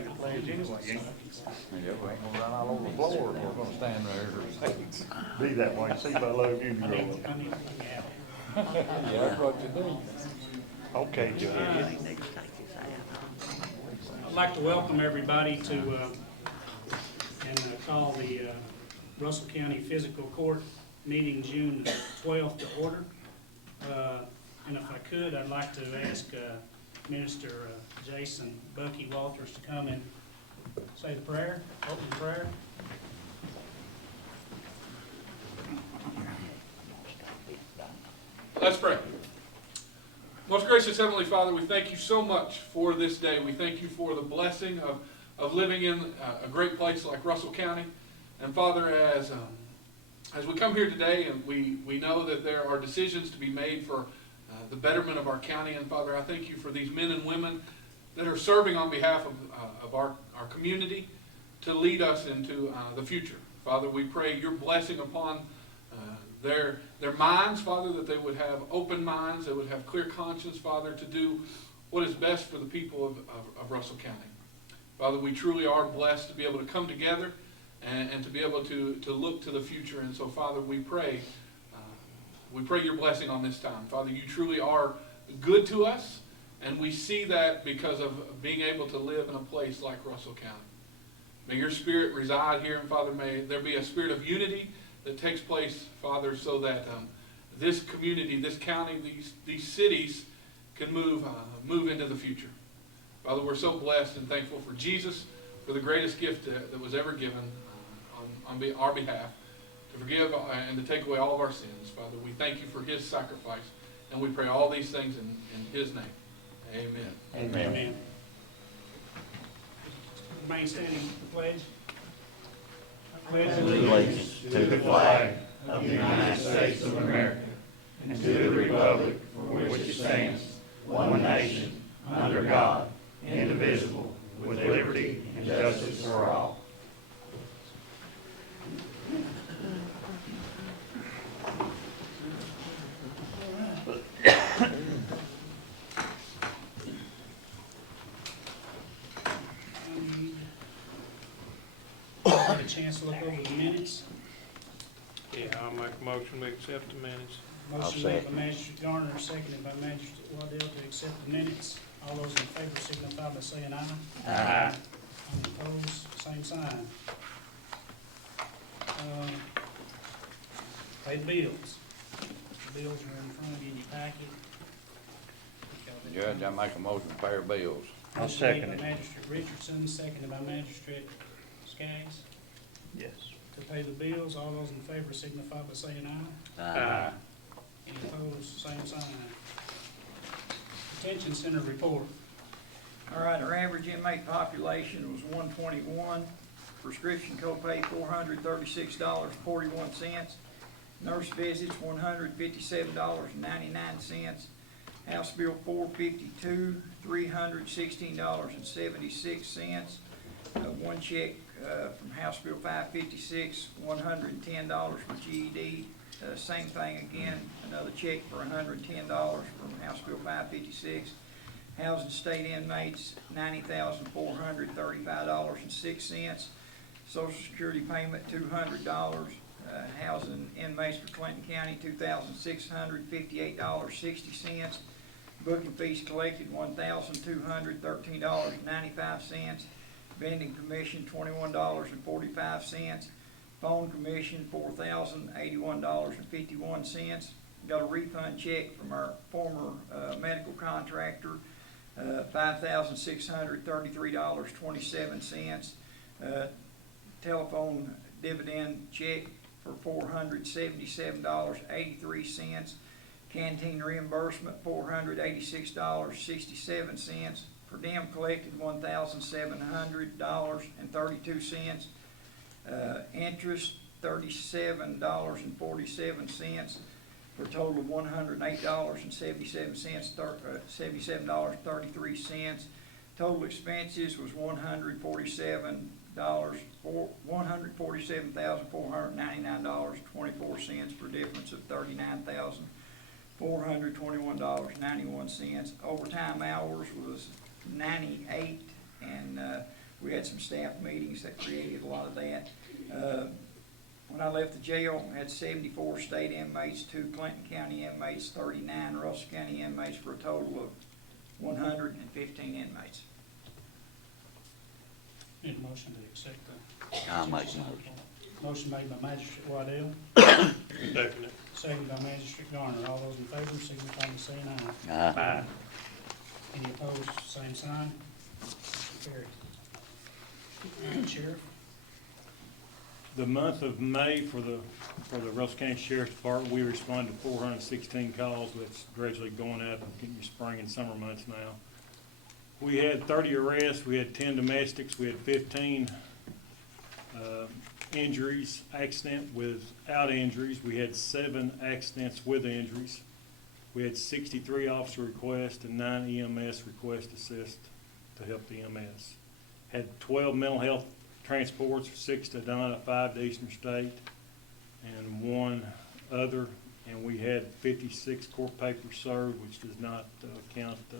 say the pledge anyway. Yeah, we ain't gonna run all over the floor. We're gonna stand there. Be that way. See if I love you, girl. Yeah, that's what you do. Okay, Joe. I'd like to welcome everybody to call the Russell County Fiscal Court meeting June 12th to order. And if I could, I'd like to ask Minister Jason Bucky Walters to come and say the prayer, opening prayer. Let's pray. Most gracious Heavenly Father, we thank you so much for this day. We thank you for the blessing of living in a great place like Russell County. And Father, as we come here today, and we know that there are decisions to be made for the betterment of our county. And Father, I thank you for these men and women that are serving on behalf of our community to lead us into the future. Father, we pray your blessing upon their minds, Father, that they would have open minds, they would have clear conscience, Father, to do what is best for the people of Russell County. Father, we truly are blessed to be able to come together and to be able to look to the future. And so, Father, we pray your blessing on this time. Father, you truly are good to us, and we see that because of being able to live in a place like Russell County. May your spirit reside here, and Father, may there be a spirit of unity that takes place, Father, so that this community, this county, these cities can move into the future. Father, we're so blessed and thankful for Jesus, for the greatest gift that was ever given on our behalf, to forgive and to take away all of our sins. Father, we thank you for his sacrifice, and we pray all these things in his name. Amen. Amen. Amen. Remain standing for the pledge. Allegiance to the flag of the United States of America and to the republic for which it stands, one nation, under God, indivisible, with liberty and justice for all. Have a chance to look over the minutes. Yeah, I'll make a motion to accept the minutes. Motion made by Magistrate Garner, seconded by Magistrate Waddell to accept the minutes. All those in favor signify by saying aye. Aye. All opposed, same sign. Pay the bills. The bills are in front of you in your packet. Judge, I make a motion to pay our bills. I'll Motion made second by it. Magistrate Richardson, seconded by Magistrate Skaggs. Yes. To pay the bills, all those in favor signify by saying aye. Aye. Any opposed, same sign. Detention Center report. All right, our average inmate population was 121. Prescription copay $436.41. Nurse visits $157.99. House bill 452, $316.76. One check from House bill 556, $110 for GED. Same thing again, another check for $110 from House bill 556. Housing state inmates, $90,435.06. Social Security payment, $200. Housing inmates for Clinton County, $2,658.60. Booking fees collected, $1,213.95. Vending commission, $21.45. Phone commission, $4,081.51. Got a refund check from our former medical contractor, $5,633.27. Telephone dividend check for $477.83. Canteen reimbursement, $486.67. Per diem collected, $1,700.32. Interest, $37.47. For a total of $108.77, $77.33. Total expenses was $147,499.24 for a difference of $39,421.91. Overtime hours was 98, and We had some staff meetings that created a lot of that. When I left the jail, I had 74 state inmates, 2 Clinton County inmates, 39 Russell County inmates, for a total of 115 inmates. Need a motion to accept the. I'll make the motion. Motion made by Magistrate Waddell, Second it. seconded by Magistrate Garner. All those in favor, signify by saying aye. Aye. Any opposed, same sign. Carried. All right, Sheriff. The month of May for the Russell County Sheriff's Department, we responded to 416 calls. That's gradually going up in your spring and summer months now. We had 30 arrests, we had 10 domestics, we had 15 injuries, accident without injuries. We had 7 accidents with injuries. We had 63 officer requests and 9 EMS request assist to help the EMS. Had 12 mental health transports, 6 to Atlanta, 5 to Eastern State, and 1 other. And we had 56 court papers served, which does not count the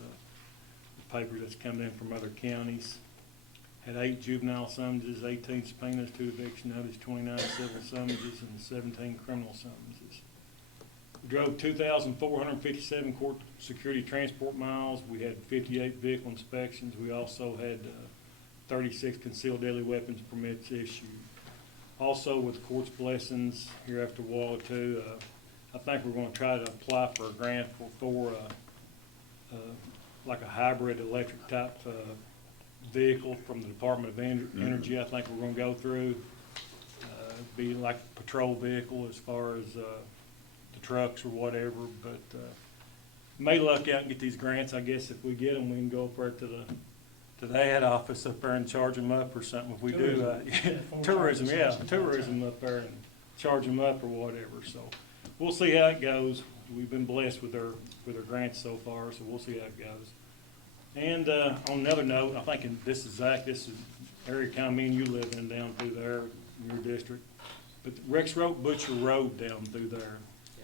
paper that's coming in from other counties. Had 8 juvenile summonses, 18 subpoenas, 2 eviction notices, 29 civil summonses, and 17 criminal summonses. We drove 2,457 court security transport miles. We had 58 vehicle inspections. We also had 36 concealed deadly weapons permits issued. Also, with the court's blessings here after a while or two, I think we're going to try to apply for a grant for like a hybrid electric type vehicle from the Department of Energy. I think we're going to go through. Be like a patrol vehicle as far as the trucks or whatever, but may luck out and get these grants. I guess if we get them, we can go up there to the ad office up there and charge them up or something. If we do, tourism, yeah, tourism up there and charge them up or whatever. So we'll see how it goes. We've been blessed with our grants so far, so we'll see how it goes. And on another note, I think this is Zach, this is area kind of me and you live in down through there in your district. But Rex wrote Butcher Road down through there.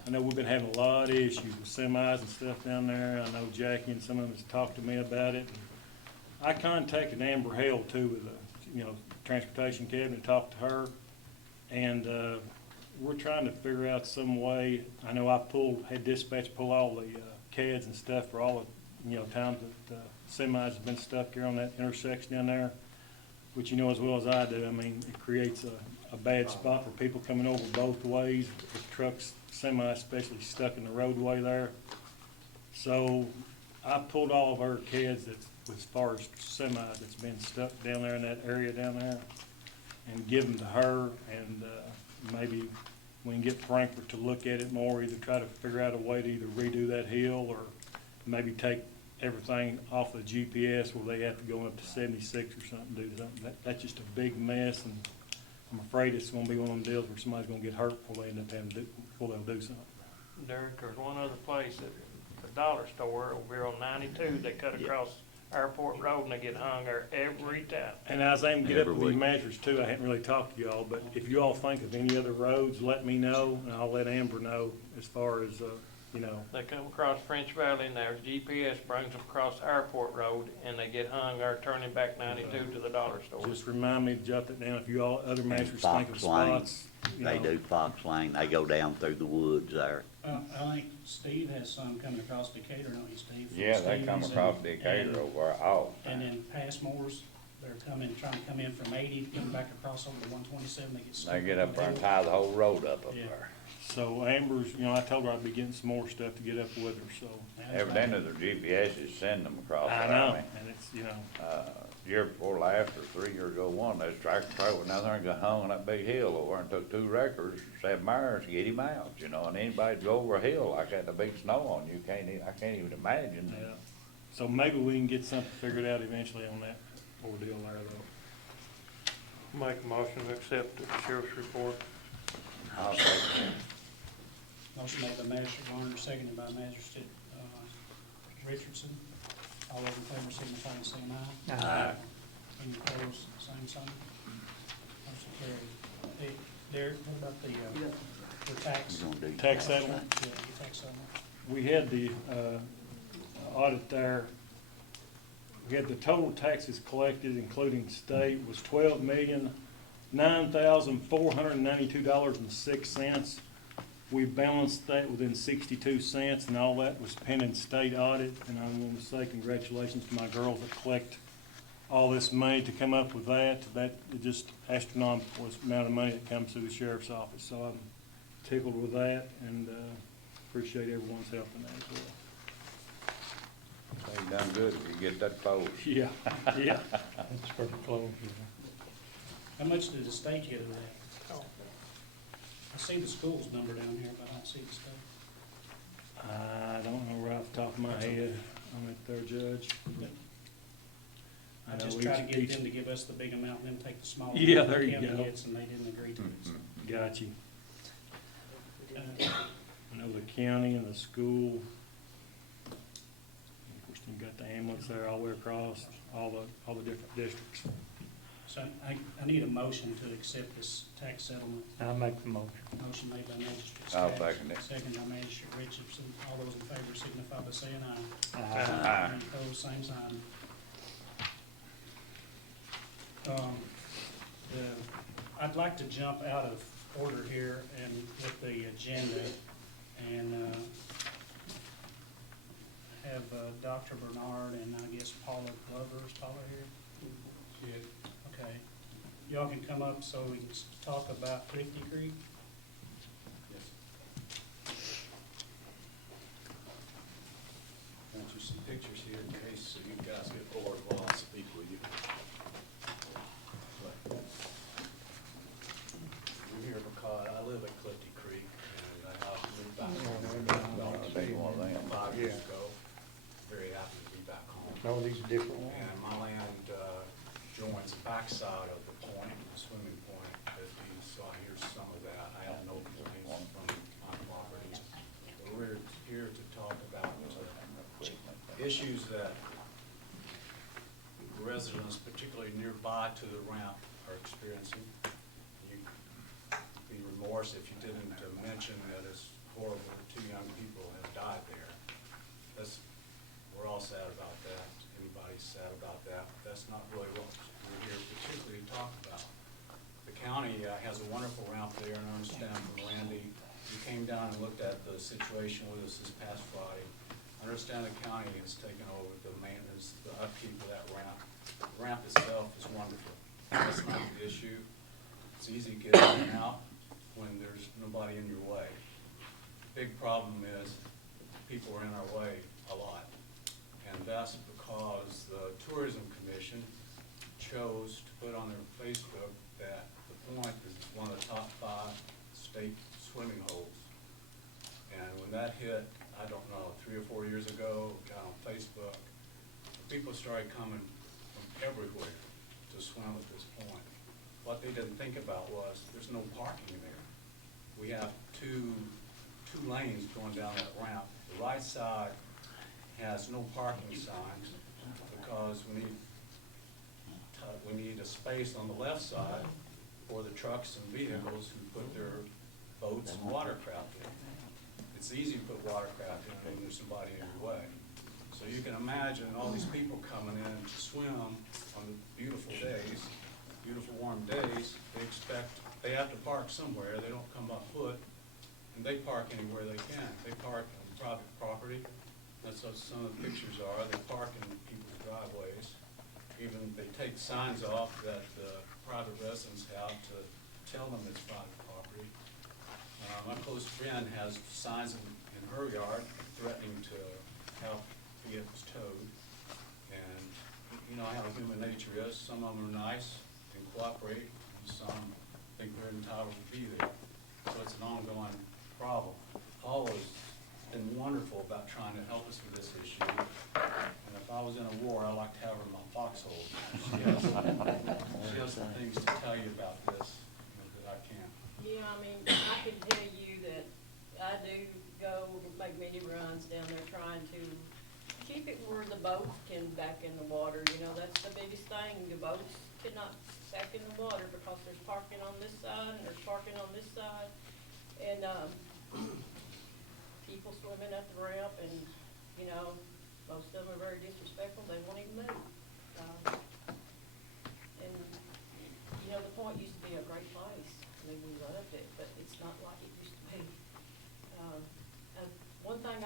I know we've been having a lot of issues with semis and stuff down there. I know Jackie and some of them has talked to me about it. I contacted Amber Hale too with the transportation cabinet, talked to her, and we're trying to figure out some way. I know I had dispatch pull all the CADs and stuff for all the times that semis have been stuck here on that intersection down there, which you know as well as I do. I mean, it creates a bad spot for people coming over both ways, with trucks, semis especially, stuck in the roadway there. So I pulled all of our CADs that's as far as semis that's been stuck down there in that area down there, and give them to her, and maybe we can get Frankfurt to look at it more, either try to figure out a way to either redo that hill or maybe take everything off the GPS where they have to go up to 76 or something, do something. That's just a big mess, and I'm afraid it's going to be one of them deals where somebody's going to get hurt before they end up having to before they'll do something. Derek, there's one other place, the dollar store over here on 92, they cut across Airport Road and they get hung there every time. And I was aiming to get up with these measures too. I hadn't really talked to y'all, but if you all think of any other roads, let me know, and I'll let Amber know as far as, They come across French Valley and their GPS brings them across Airport Road and they get hung there turning back 92 to the dollar store. just remind me to jot that down if you all, other measures think of Fox Lane. spots. They do Fox Lane, they go down through the woods there. I think Steve has some coming across Decatur, don't you, Steve? From Yeah, they come Stevens across and- Decatur over all the And time. then Passmore's, they're trying to come in from 80, coming back across over to 127, they get stuck. They get up there and tie the whole road up Yeah. there. So Amber's, I told her I'd be getting some more stuff to get up with her, so. Evidently, their GPS's send them across there. I know, mean, and it's, year before last or 3 years ago, there's a tractor trailer went down there and got hung on that big hill over and took 2 wreckers, 7 mirrors to get him out, and anybody go over a hill like that, the big snow on you, I can't even imagine. yeah. So maybe we can get something figured out eventually on that ordeal there though. Make a motion to accept the sheriff's report. I'll say, Motion made by Magistrate Garner, seconded by Magistrate Richardson. All those in favor, signify by saying aye. Aye. Any opposed, same sign. Motion carried. Hey, Derek, what about the tax? We're gonna do Tax settlement? Yeah, the tax settlement. We had the audit there we had the total taxes collected, including state, was $12,009,492.06. We balanced that within 62 cents, and all that was pending state audit. And I want to say congratulations to my girls that collect all this money to come up with that. That is just astronomical amount of money that comes through the sheriff's office. So I'm tickled with that, and appreciate everyone's help in that as well. You done good if you get that close. Yeah, yeah. That's pretty close. How much did the state get of that? I see the school's number down here, but I don't see the state. I don't know right off the top of my head on it there, Judge. I just tried to get them to give us the big amount and then take the small amount. Yeah, there you the county go. gets, and they didn't agree to it. So, Got you. I know the county and the school. Of course, you've got the ambulance there all the way across, all the different districts. So I need a motion to accept this tax settlement. I'll make the motion. Motion made by Magistrate I'll Skaggs, second it. second by Magistrate Richardson. All those in favor signify by saying aye. Aye. Any opposed, same sign. I'd like to jump out of order here and with the agenda and have Dr. Bernard and I guess Paula Glover. Is Paula here? Yeah. Okay. Y'all can come up so we can talk about Thrifty Creek. Yes. I want you some pictures here in case so you guys get bored while I speak with you. I'm here because I live at Clifty Creek and I moved back home about 5 years ago. Very happy to be back home. No, these are different ones. And my land joins the backside of the point, the swimming point, so I hear some of that. I have no complaints from my property. But we're here to talk about issues that residents, particularly nearby to the ramp, are experiencing. You'd be remorse if you didn't mention that it's horrible that 2 young people have died there. We're all sad about that. Anybody's sad about that. But that's not really what we're here particularly to talk about. The county has a wonderful ramp there, and I understand from Randy, you came down and looked at the situation with us this past Friday. I understand the county has taken over the maintenance, the upkeep of that ramp. The ramp itself is wonderful. That's not the issue. It's easy to get in and out when there's nobody in your way. The big problem is people are in our way a lot. And that's because the Tourism Commission chose to put on their Facebook that the point is one of the top 5 state swimming holes. And when that hit, I don't know, 3 or 4 years ago, got on Facebook, people started coming from everywhere to swim at this point. What they didn't think about was there's no parking there. We have two lanes going down that ramp. The right side has no parking signs because we need a space on the left side for the trucks and vehicles who put their boats and watercraft in. It's easy to put watercraft in when there's somebody in your way. So you can imagine all these people coming in to swim on the beautiful days, beautiful warm days. They have to park somewhere. They don't come by foot, and they park anywhere they can. They park on private property. That's what some of the pictures are. They park in people's driveways. Even they take signs off that the private residents have to tell them it's private property. My close friend has signs in her yard threatening to have vehicles towed. And you know how human nature is. Some of them are nice and cooperate, and some think they're entitled to be there. So it's an ongoing problem. Paul has been wonderful about trying to help us with this issue. And if I was in a war, I'd like to have her in my foxhole. She has some things to tell you about this that I can't. Yeah, I mean, I can tell you that I do go make many runs down there trying to keep it where the boats can back in the water. You know, that's the biggest thing. The boats cannot back in the water because there's parking on this side and there's parking on this side. And people swimming up the ramp and, you know, most of them are very disrespectful. They won't even move.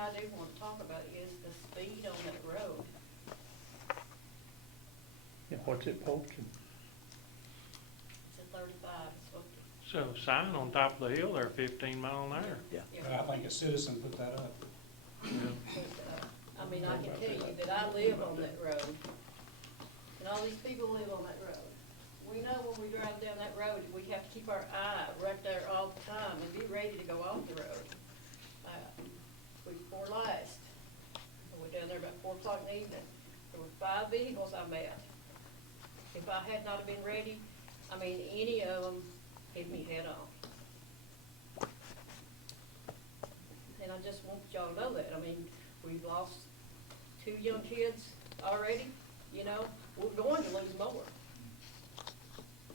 I do want to talk about is the speed on that road. Yeah, what's it posted? It's a 35, it's what, So sign on top of the hill there, 15 mile an hour. yeah. But I think a citizen put that up. I mean, I can tell you that I live on that road, and all these people live on that road. We know when we drive down that road, we have to keep our eye right there all the time and be ready to go off the road. Before last, I went down there about 4 o'clock in the evening. There were 5 vehicles I met. If I had not have been ready, I mean, any of them hit me head on. And I just want y'all to know that. I mean, we've lost 2 young kids already, you know, we're going to lose more.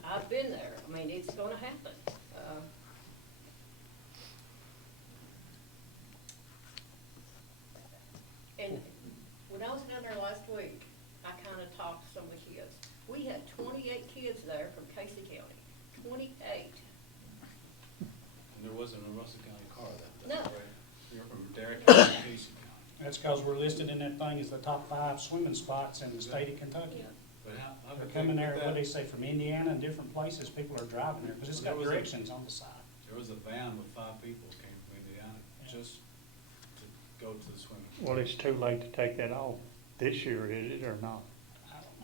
I've been there. I mean, it's gonna happen. And when I was down there last week, I kinda talked to some of the kids. We had 28 kids there from Casey County, 28. And there wasn't a Russell County car that day, No. right? You're from Dare County to Casey County. That's because we're listed in that thing as the top 5 swimming spots in the state of Kentucky. But how They're did coming they there, get what that? they say, from Indiana and different places, people are driving there, because it's Well, got there was a- directions on the side. There was a van with 5 people came from Indiana just to go to the swimming pool. Well, it's too late to take that off this year, is it, or not?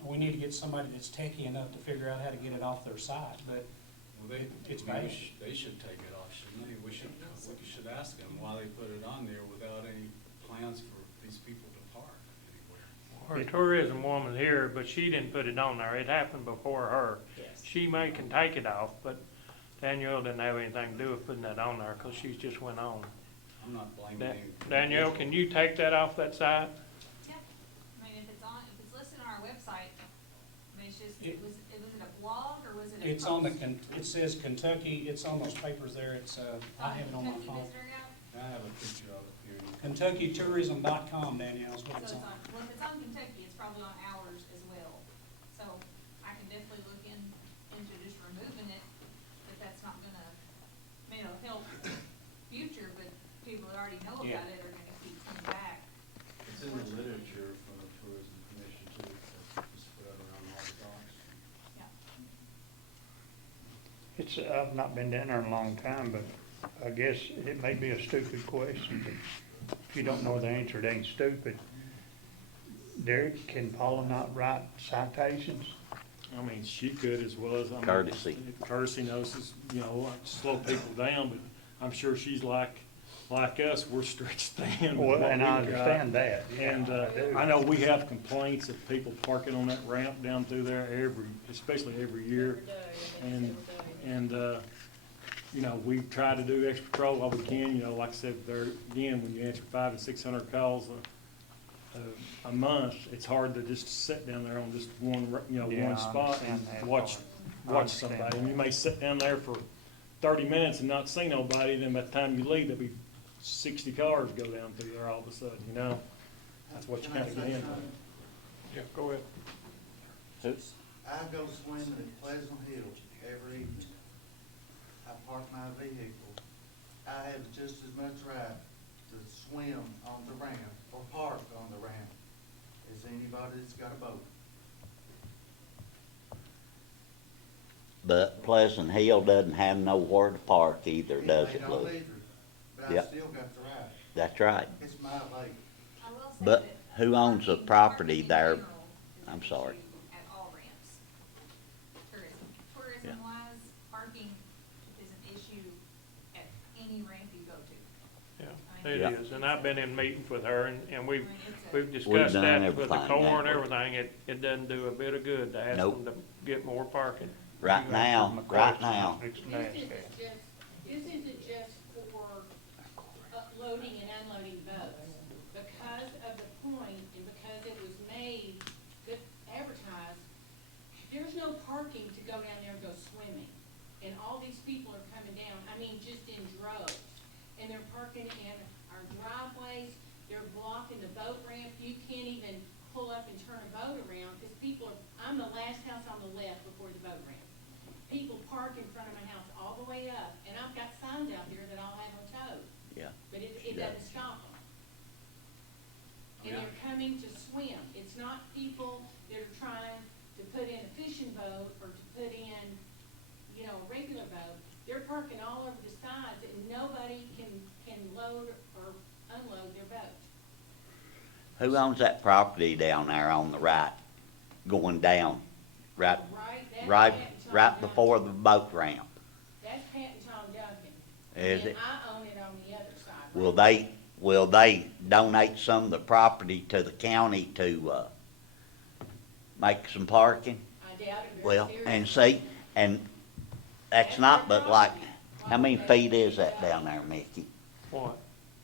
We need to get somebody that's techie enough to figure out how to get it off their side, but Well, they, It's I mean, bad. they should take it off, shouldn't they? We should ask them why they put it on there without any plans for these people to park anywhere. Our tourism woman here, but she didn't put it on there. It happened before her. Yes. She can take it off, but Danielle didn't have anything to do with putting that on there, cause she just went on. I'm not blaming Da- any. Danielle, can you take that off that side? Yeah, I mean, if it's listed on our website, I mean, it's just, It- was it a blog or was it a it's on the, post? it says Kentucky, it's on those papers there, it's, I have it on my Kentucky phone. Visitor Guide? I have a picture of it here. KentuckyTourism.com, Danielle, is So what it's it's on, on. well, if it's on Kentucky, it's probably on ours as well. So I can definitely look into just removing it, if that's not gonna, I mean, it'll help future, but people that already know Yeah. about it are gonna keep coming back. It's in the literature from the tourism commission too, it's spread around all the docks. Yeah. It's, I've not been down there in a long time, but I guess it may be a stupid question, but if you don't know the answer, it ain't stupid. Derek, can Paula not write citations? I mean, she could as well as, I mean. Courtesy. Courtesy notices, you know, like to slow people down, but I'm sure she's like us, we're stretched thin. with Well, what and I we've got. understand that. And, I know we have complaints of people parking on that ramp down through there especially every year. Every day, And, every day. and, you know, we try to do extra patrol while we can, you know, like I said, there, again, when you answer 500 to 600 calls a month, it's hard to just sit down there on just Yeah, one I spot and understand that watch part. I watch understand somebody. And you that. may sit down there for 30 minutes and not see nobody, then by the time you leave, there'll be 60 cars go down through there all of a sudden, you know? That's what you kind of get into. Yeah, go ahead. I go swimming at Pleasant Hill every evening. I park my vehicle. I have just as much right to swim on the ramp or park on the ramp as anybody that's got a boat. But Pleasant Hill doesn't have nowhere to park either, does They it, don't Lou? either, but I Yep. still got the right. That's right. It's my lake. I will say But that who owns the parking property in there? general is an I'm sorry. issue At all ramps. Tourism, Yeah. tourism wise, parking is an issue at any ramp you go to. Yeah, I it Yeah. is, and I've been in meetings with her, and we've, I mean, it's a- we've discussed done that with the everything core and that way. everything, it doesn't do a bit of good to ask Nope. them to get more parking. Right You answered now, my right question. now. Next This ask isn't that. just for loading and unloading boats. Because of the point and because it was made, advertised, there's no parking to go down there and go swimming. And all these people are coming down, I mean, just in droves. And they're parking in our driveways, they're blocking the boat ramp. You can't even pull up and turn a boat around because people are, I'm the last house on the left before the boat ramp. People park in front of my house all the way up, and I've got signs out there that I'll have them towed, Yeah. but it Yeah. doesn't stop them. coming to swim. It's not people that are trying to put in a fishing boat or to put in, you know, a regular boat. They're parking all over the sides and nobody can load or unload their boat. Who owns that property down there on the right, going down, right, That's right, Pat and Tom right Duncan. before the boat ramp? That's Pat and Tom Duncan. Is it? And I own it on the other side. Will they donate some of the property to the county to, make some parking? I doubt it very Well, seriously. and see, and that's not but like, how many feet is that down there, Mickey? What,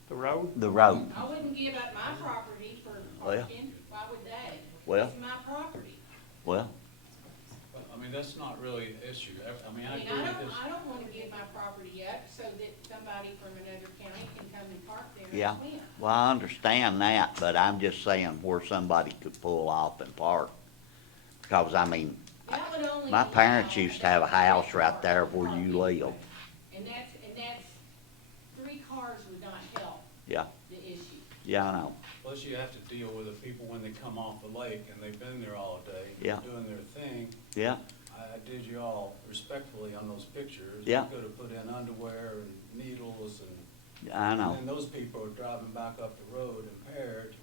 the road? The road? I wouldn't give up my property for Well. parking. Why would they? Well. It's my property. Well, But, I mean, that's not really an issue. I mean, I I mean, agree with this. I don't wanna give my property up so that somebody from another county can come and park there yeah, and swim. well, I understand that, but I'm just saying where somebody could pull off and park. Because, I mean, That would only my be parents allowed used to have a house right for there where you parking. live. And that's, 3 cars would not help Yeah, the issue. yeah, I know. Plus you have to deal with the people when they come off the lake and they've been there all day. Yeah. Doing their thing. Yeah, I did you all respectfully on those pictures. Yeah. You could have put in underwear and needles and. I know. And then those people are driving back up the road impaired.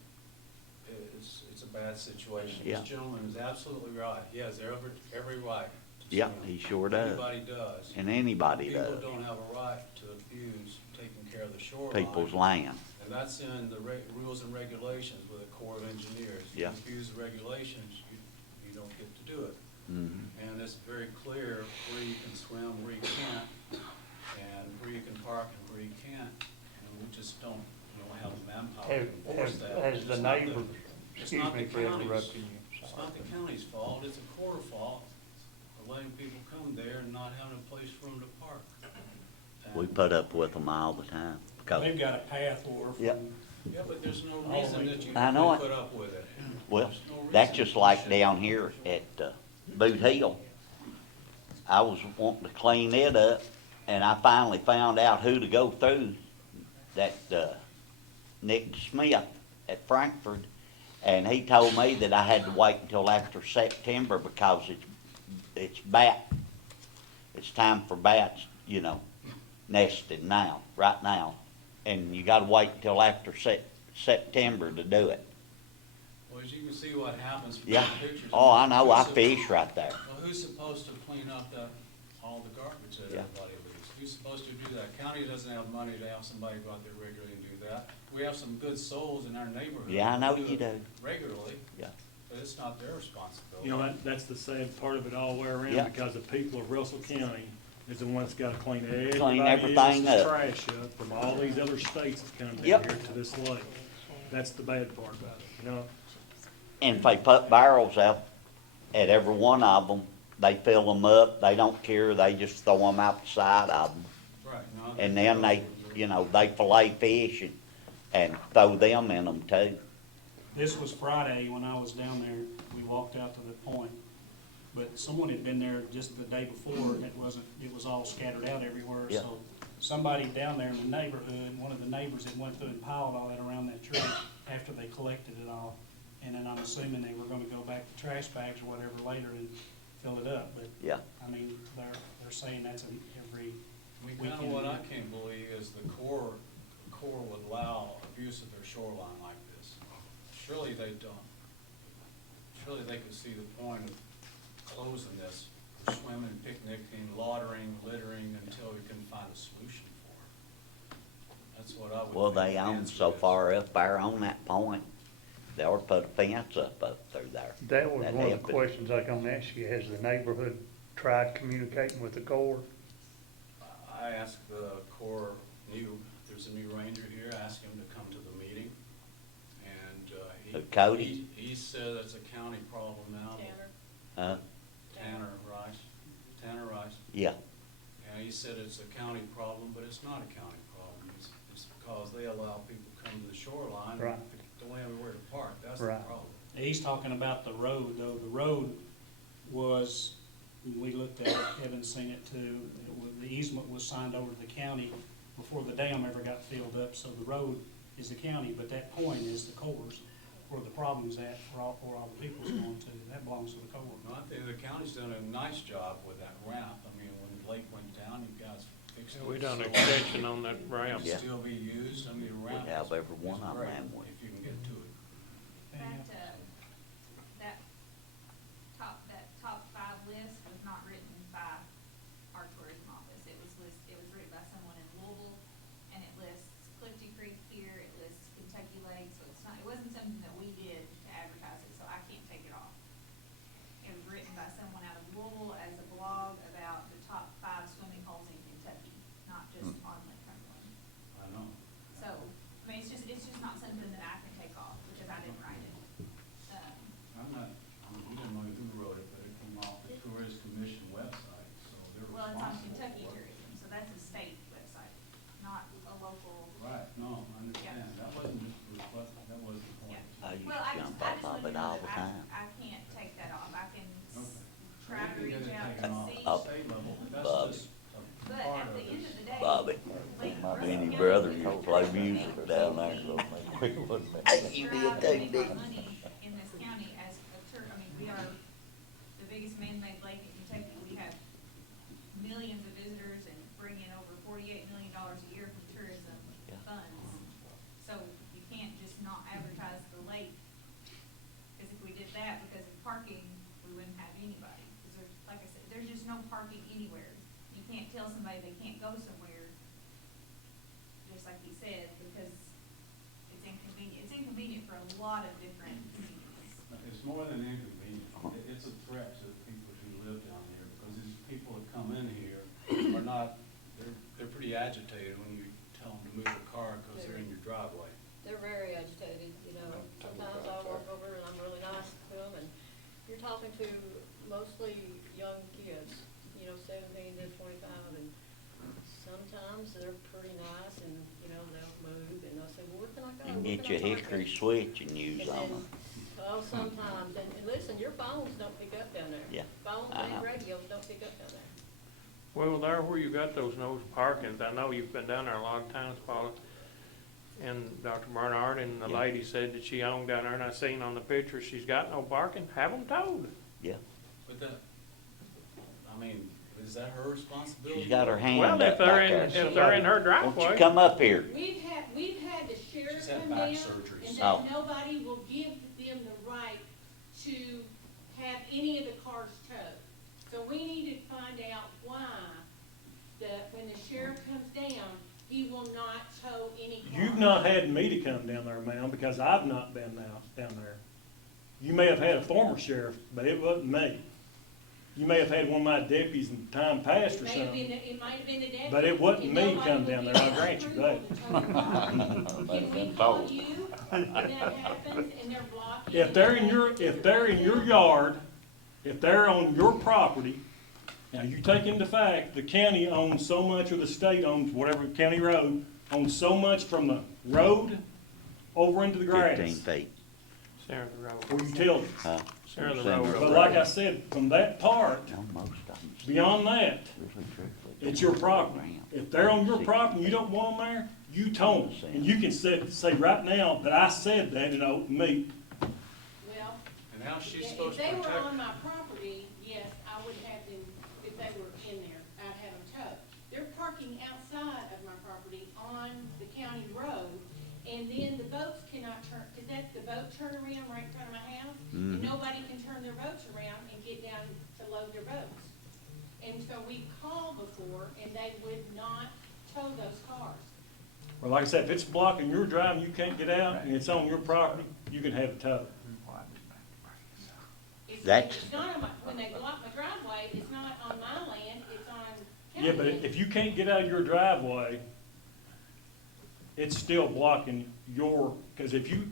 It's a bad situation. Yeah. This gentleman is absolutely right. He has every right to Yeah, swim. he sure does. Anybody does. And anybody People does. don't have a right to abuse taking care of the shoreline. People's land. And that's in the rules and regulations with the Corps of Engineers. Yeah. If you abuse the regulations, you don't get to do it. Mhm. And it's very clear where you can swim, where you can't, and where you can park and where you can't. And we just don't have the manpower to enforce that. Has the It's not neighbor, it's excuse not me the for county's- interrupting you. It's Sorry. not the county's fault, it's a Corps fault for letting people come there and not having a place for them to park. We And- put up with them all the time. 'Cause- They've got a path or from. Yep. Yeah, but there's no reason that you I know have it. to put up with it. Well, There's no that's reason just you like should. down here at Boot Hill. I was wanting to clean it up, and I finally found out who to go through, that Nick Smith at Frankfurt, and he told me that I had to wait until after September because it's bat. It's time for bats, nesting now, right now, and you gotta wait until after September to do it. Well, as you can see what happens from Yeah. the pictures. Oh, I know, I Who's fish right there. Well, who's supposed to clean up all the garbage that Yeah. everybody leaves? Who's supposed to do that? County doesn't have money to have somebody go out there regularly and do that. We have some good souls in our neighborhood. Yeah, I know who you it do. Regularly, Yeah. but it's not their responsibility. That's the sad part of it all the way around, Yeah. because the people of Russell County is the ones that's gotta clean Clean everybody everything else's up. trash up from all these other states that come down Yep. here to this lake. That's the bad part about it, And if they put barrels out at every one of them, they fill them up, they don't care, they just throw them out the side of them. Right. no, And then they fillet fish and throw them in them too. This was Friday when I was down there. We walked out to the point. But someone had been there just the day before, and it was all scattered out everywhere. Yeah. So somebody down there in the neighborhood, one of the neighbors had went through and piled all that around that tree after they collected it all. And then I'm assuming they were gonna go back to trash bags or whatever later and fill it up. But, Yeah, I mean, they're saying that's in every I mean, weekend. kinda what I can't believe is the Corps would allow abuse of their shoreline like this. Surely they don't. Surely they could see the point of closing this for swimming, picnicking, laundering, littering until we can find a solution for it. That's what I would. well, think they the own answer so is. far up there on that point, they ought to put a fence up through there. That was That'd one of help the it. questions I was gonna ask you. Has the neighborhood tried communicating with the Corps? I asked the Corps, there's a new ranger here, asked him to come to the meeting. And Cody? he said it's a county problem now. Tanner. Tanner Rice. Yeah, And he said it's a county problem, but it's not a county problem. It's because they allow people to come to the shoreline. Right. Don't have anywhere to park, that's the Right. problem. He's talking about the road, though. The road was, we looked at it, Evan's seen it too. The easement was signed over to the county before the dam ever got filled up, so the road is the county, but that point is the Corps. where the problem's at, where all the people's going to, that belongs to the court. No, I think the county's done a nice job with that ramp. I mean, when the lake went down, you guys fixed it. We done so extension on that ramp. it can still be used. I mean, the ramp have is every one of great them with. if you can get to it. That top 5 list was not written by our tourism office. It was written by someone in Louisville, and it lists Clifty Creek here, it lists Kentucky Lake, so it wasn't something that we did to advertise it, so I can't take it off. It was written by someone out of Louisville as a blog about the top 5 swimming holes in Kentucky, not just on Lake Cumberland. I know. So, I mean, it's just not something that I can take off, because I didn't write it. We didn't know who wrote it, but it came off the Tourist Commission website, so they're Well, it's on responsible Kentucky for it. Tourism, so that's a state website, not a local. Right, no, I understand. That wasn't just, that was the point. Yeah. I used Well, to I just jump off want of to it know all the that time. I can't take that off. I can Okay. try to You can reach get it out taken and off see. at state level, but that's Bobby. just a But part at of the end this. of the day. Bobby, Lake my Russell Benny County brother is used to the play county music that down we there, so quick, wasn't it? strive You to did too, make didn't our you? money in this county as a I mean, we are the biggest man-made lake in Kentucky. We have millions of visitors and bring in over $48 million a year from tourism Yeah. funds. So you can't just not advertise the lake, because if we did that, because of parking, we wouldn't have anybody. Because like I said, there's just no parking anywhere. You can't tell somebody they can't go somewhere, just like he said, because it's inconvenient. It's inconvenient for a lot of different communities. It's more than inconvenient. It's a threat to the people who live down here, because these people that come in here are not, they're pretty agitated when you tell them to move a car because they're in your driveway. They're very agitated, you know. Sometimes I walk over and I'm really nice to them, and you're talking to mostly young kids, you know, 17 to 25, and sometimes they're pretty nice, and, you know, they'll move, and they'll say, well, where can I go? You can Where get can your I park hickory it?" switch and use And on then, them. oh, sometimes, and listen, your phones don't pick up down there. Yeah, Phones I and know. radios don't pick up down there. Well, there where you got those no parkings, I know you've been down there a lot of times, Paula. And Dr. Bernard and the Yeah. lady said that she owned down there, and I seen on the picture, she's got no parking, have them towed. Yeah, But that, I mean, is that her responsibility? she's got her hand Well, up if back they're in, there. if they're in her Won't you driveway. come up here? We've had the sheriff She's had come back down, surgery, and so- that nobody will give them the right to have any of the cars towed. So we need to find out why when the sheriff comes down, he will not tow any cars. You've not had me to come down there, ma'am, because I've not been down there. You may have had a former sheriff, but it wasn't me. You may have had one of my deputies in time past or something. It might have been the deputy. But it wasn't and me nobody come will down give there, I us grant you approval that. to tow the car. Might Can have we been call told. you when that happens and they're blocking? If they're in your yard, if they're on your property, now you take into fact, the county owns so much, or the state owns, whatever county road, owns so much from the road over into the grass. 15 feet, Center of the road. Or utilities. huh? Center of the Center road. of But the like I road. said, from that part, No, most of them. beyond that, Really, truthfully, it's your don't property. ramp. If they're on your property and you don't want them there, you tow them. And you can say right now that I said that in open meeting. Well, And now she's if supposed to they were protect. on my property, yes, I would have them, if they were in there, I'd have them towed. They're parking outside of my property on the county road, and then the boats cannot turn, cause that's the boat turnaround right in front of my house, and nobody can turn their boats around and get down to load their boats. And so we called before, and they would not tow those cars. Or like I said, if it's blocking your drive and you can't get out and it's on your property, you can have it towed. It's not on my, when they block my driveway, it's not on my land, it's on county Yeah, but land. if you can't get out of your driveway, it's still blocking your, because if you,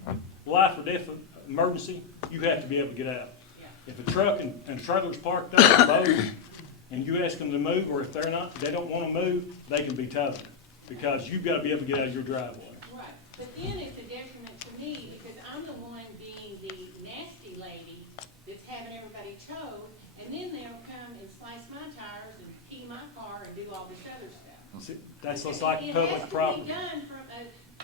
life or death emergency, you have to be able to get out. Yeah. If a truck and trailer's parked up or boat, and you ask them to move, or if they're not, they don't wanna move, they can be towed. Because you've gotta be able to get out of your driveway. Right, but then it's a detriment to me, because I'm the one being the nasty lady that's having everybody towed, and then they'll come and slice my tires and key my car and do all this other stuff. See, that's just like It public has to property. be done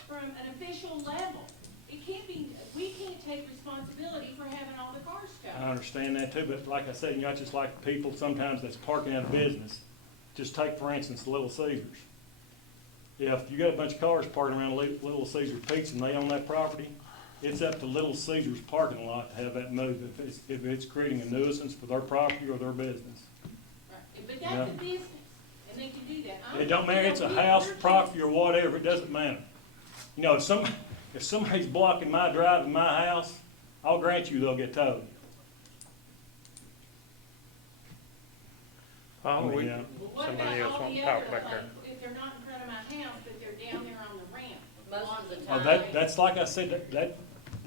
from an official level. It can't be, we can't take responsibility for having all the cars I towed. understand that too, but like I said, you know, just like people sometimes that's parking out of business. Just take, for instance, Little Caesars. If you got a bunch of cars parking around Little Caesars Pizza and they own that property, it's up to Little Caesars parking lot to have that moved if it's creating a nuisance for their property or their business. Right. But Yeah. that's a business, and they can do that. It don't matter, it's a house, property, or whatever, it doesn't matter. You know, if somebody's blocking my drive in my house, I'll grant you they'll get towed. Oh, we, Yeah. Well, what somebody about else all wants the to talk other, back there. if they're not in front of my house, but they're down there on the ramp? Most of the blocking time. That's like I said, that,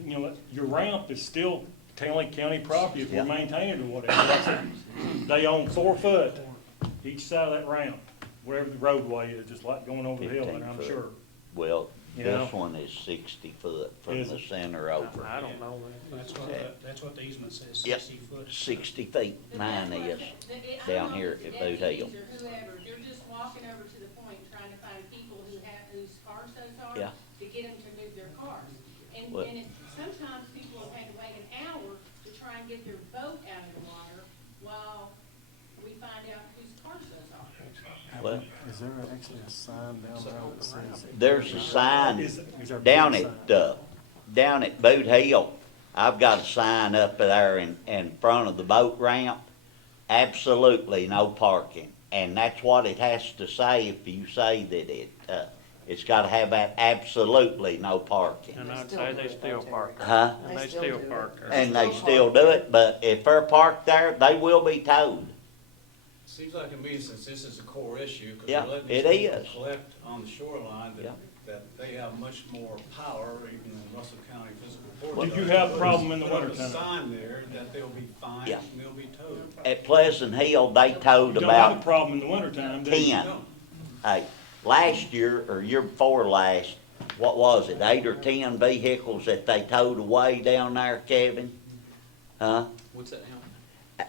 you know, your ramp is still county property if we're Yeah. maintaining it or whatever. That's it. They own 4 foot each side of that ramp, wherever the roadway is, just like going over the hill, and 15 I'm foot. sure. Well, You this know? one is 60 foot from Is the it? center over. I don't know. That's what the easement says, Yep. 60 foot. 60 feet, But mine that's what is. I'm down not here with the at Boot deputies Hill. Or whoever, they're just walking over to the point, trying to find people whose cars those are, Yeah. to get them to move their cars. And, Well- and sometimes people have had to wait an hour to try and get their boat out of the water while we find out whose cars those are. Well, Is there actually a sign down there that says? there's a sign Is there a down big down at Boot Hill. I've got a sign up there in front of the boat ramp. Absolutely no parking. And that's what it has to say if you say that it's gotta have that absolutely no parking. And I'd say they still park there. Huh? And they still park there. And they still do it, but if they're parked there, they will be towed. Seems like to me, since this is a core issue, because Yeah, we're letting it these people is. collect on the shoreline, Yeah. that they have much more power, even in Russell County Physical Court. Do you have a problem in the Put up a wintertime? sign there that they'll be fined, Yeah. and they'll be towed. At Pleasant Hill, they towed You don't have a about problem in the wintertime, do you? 10. Hey, last year, or year before last, what was it, 8 or 10 vehicles that they towed away down there, Kevin? Huh? What's that now?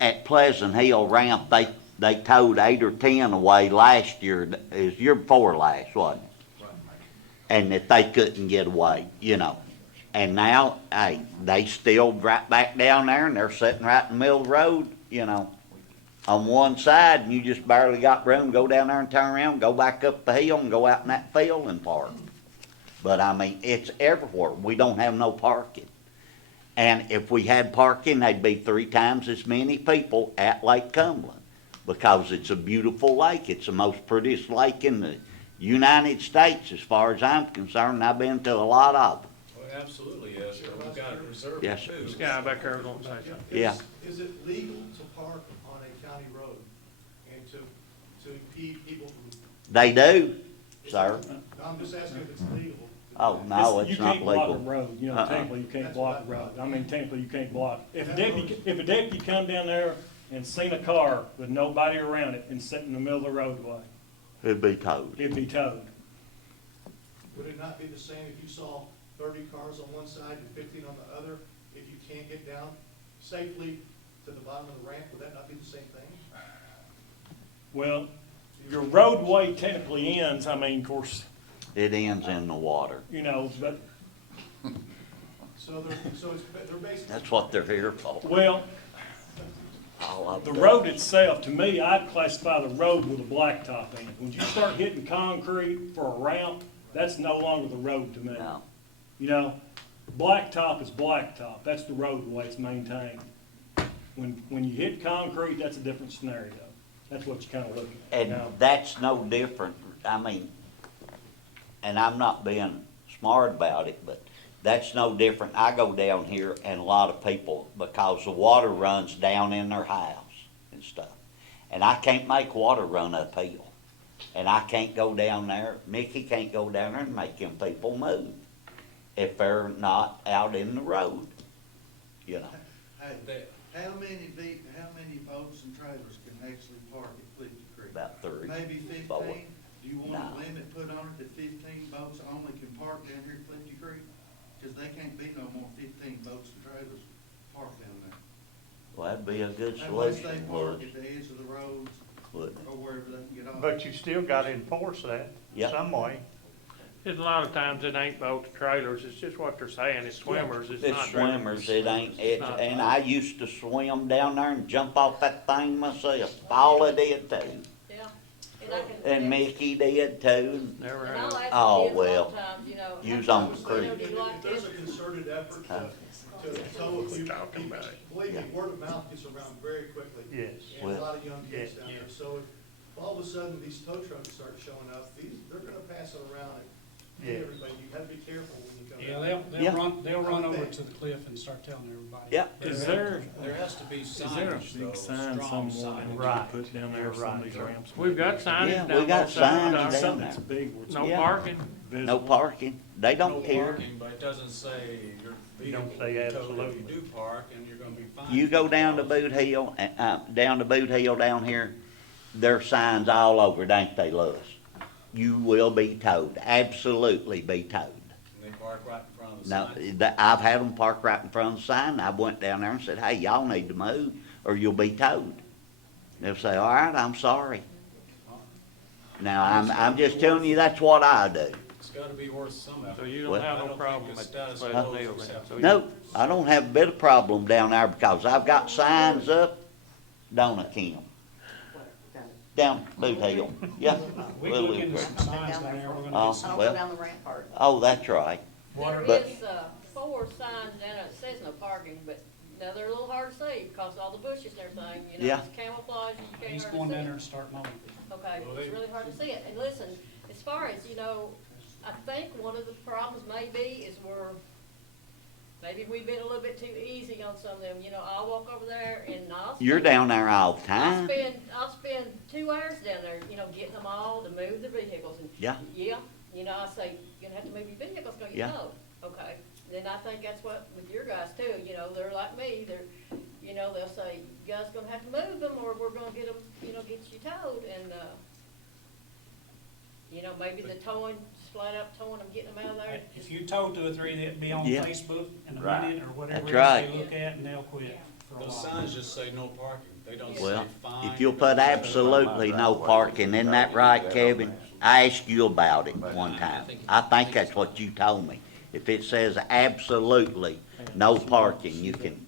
At Pleasant Hill ramp, they towed 8 or 10 away last year, it was year before last, wasn't it? Right. And that they couldn't get away, you know. And now, hey, they still right back down there and they're sitting right in the middle of the road, you know, on one side, and you just barely got room, go down there and turn around, go back up the hill and go out in that field and park. But I mean, it's everywhere. We don't have no parking. And if we had parking, there'd be 3 times as many people at Lake Cumberland because it's a beautiful lake. It's the most prettiest lake in the United States as far as I'm concerned. And I've been to a lot of them. Well, absolutely, yes, sir. We've got to preserve Yes, it sir. too. This guy back there was gonna say something. Yeah. Is it legal to park on a county road and to impede people from? They do, sir. No, I'm just asking if it's legal. Oh, no, You it's not can't block a legal. road, you know, Uh-uh. technically you can't That's block a what I road. thought. I mean, technically you can't block. If a deputy come down there and seen a car with nobody around it and sitting in the middle of the roadway, It'd be towed. it'd be towed. Would it not be the same if you saw 30 cars on one side and 15 on the other? If you can't get down safely to the bottom of the ramp, would that not be the same thing? Well, your roadway technically ends, I mean, of course, It ends in the water. you know, but, So they're basically. That's what they're here for. well, All of the them. road itself, to me, I'd classify the road with a blacktop in it. When you start hitting concrete for a ramp, that's no longer the road to me. No. You know, blacktop is blacktop. That's the road the way it's maintained. When you hit concrete, that's a different scenario. That's what you kind of look at. And Now, that's no different, I mean, and I'm not being smart about it, but that's no different. I go down here and a lot of people, because the water runs down in their house and stuff. And I can't make water run uphill. And I can't go down there, Mickey can't go down there and make them people move if they're not out in the road, you know. They- How many boats and trailers can actually park at Clifty Creek? About 3. Maybe 15? Four. Do you want No. a limit put on it that 15 boats only can park down here at Clifty Creek? Because they can't be no more 15 boats and trailers parked down there. Well, that'd be a good Unless they solution, park would, at the edge of the roads would. or wherever they can get off. But you still gotta enforce that Yep. some way. It's a lot of times it ain't boats, trailers, it's just what they're saying, it's swimmers, it's It's not swimmers, drivers. it ain't, it, not- and I used to swim down there and jump off that thing myself. Paula did too, Yeah, and I can. and Mickey did too. Never And had I'll it. ask Oh, the kids well, sometimes, you know. use I on told the them, you know, creek. do you like There's this? a concerted effort Huh? to tow a few Talking people. about it. Believe me, word of mouth gets around very quickly. Yes. And a Well, lot of young kids yeah, down there. So if all of a sudden these tow trucks start showing up, they're gonna pass it around and, hey, Yeah. everybody, you gotta be careful when you come Yeah, down. they'll run over to the cliff and start telling everybody. Yeah. Is there, There has to be is there a signage though, big sign strong somewhere that signage. we Right. can put down there You're some of right, these sir. ramps? We've got signage Yeah, down we got both sides signs of down our- Something there. that's big where it's No Yeah. parking, No visible. parking, they No don't care. parking, but it doesn't say your You don't vehicle say will be towed absolutely. if you do park, and you're gonna be fined. You go down to Boot Hill, down to Boot Hill down here, there's signs all over it, ain't they, Lewis? You will be towed, absolutely be towed. And they park right in front of the Now, sign. I've had them park right in front of the sign, I went down there and said, hey, y'all need to move, or you'll be towed. They'll say, all right, I'm sorry. Now, I'm just telling you, that's what I do. It's gotta be worth some effort. so you Well- don't have I no don't problem think at it's status Pleasant quo Hill is then, so you- No, I don't have a bit of problem down there because I've got signs up, don't I, Kim? Down Boot Hill, yeah. We Little look into Creek. some signs down there, we're gonna Oh, get some. well, down the rampart. oh, that's right. There But- is, 4 signs down there that says no parking, but now they're a little hard to see because of all the bushes and everything, you know, Yeah. it's camouflage, and you He's can't going hardly down see there it. and start mowing. Okay, Well, it's they- really hard to see it. And listen, as far as, you know, I think one of the problems may be is maybe we've been a little bit too easy on some of them. You know, I'll walk over there and You're down there all the I'll time. spend 2 hours down there, you know, getting them all to move their vehicles and. Yeah. Yeah, you know, I say, you're gonna have to move your vehicles, cause you Yeah. know, okay. Then I think that's what, with your guys too, you know, they're like me, you know, they'll say, you guys gonna have to move them or we're gonna get them, you know, get you towed and, you know, maybe the towing, just flat out towing them, getting them out of there. If you told 2 or 3, they'd be on Yeah. Facebook in a Right. minute or whatever That's else right. they look at and they'll quit for a Those while. signs just say no parking, they don't say Well, fine. if you'll put absolutely no parking, isn't that right, Kevin? I asked you about it one time. I think that's what you told me. If it says absolutely no parking, you can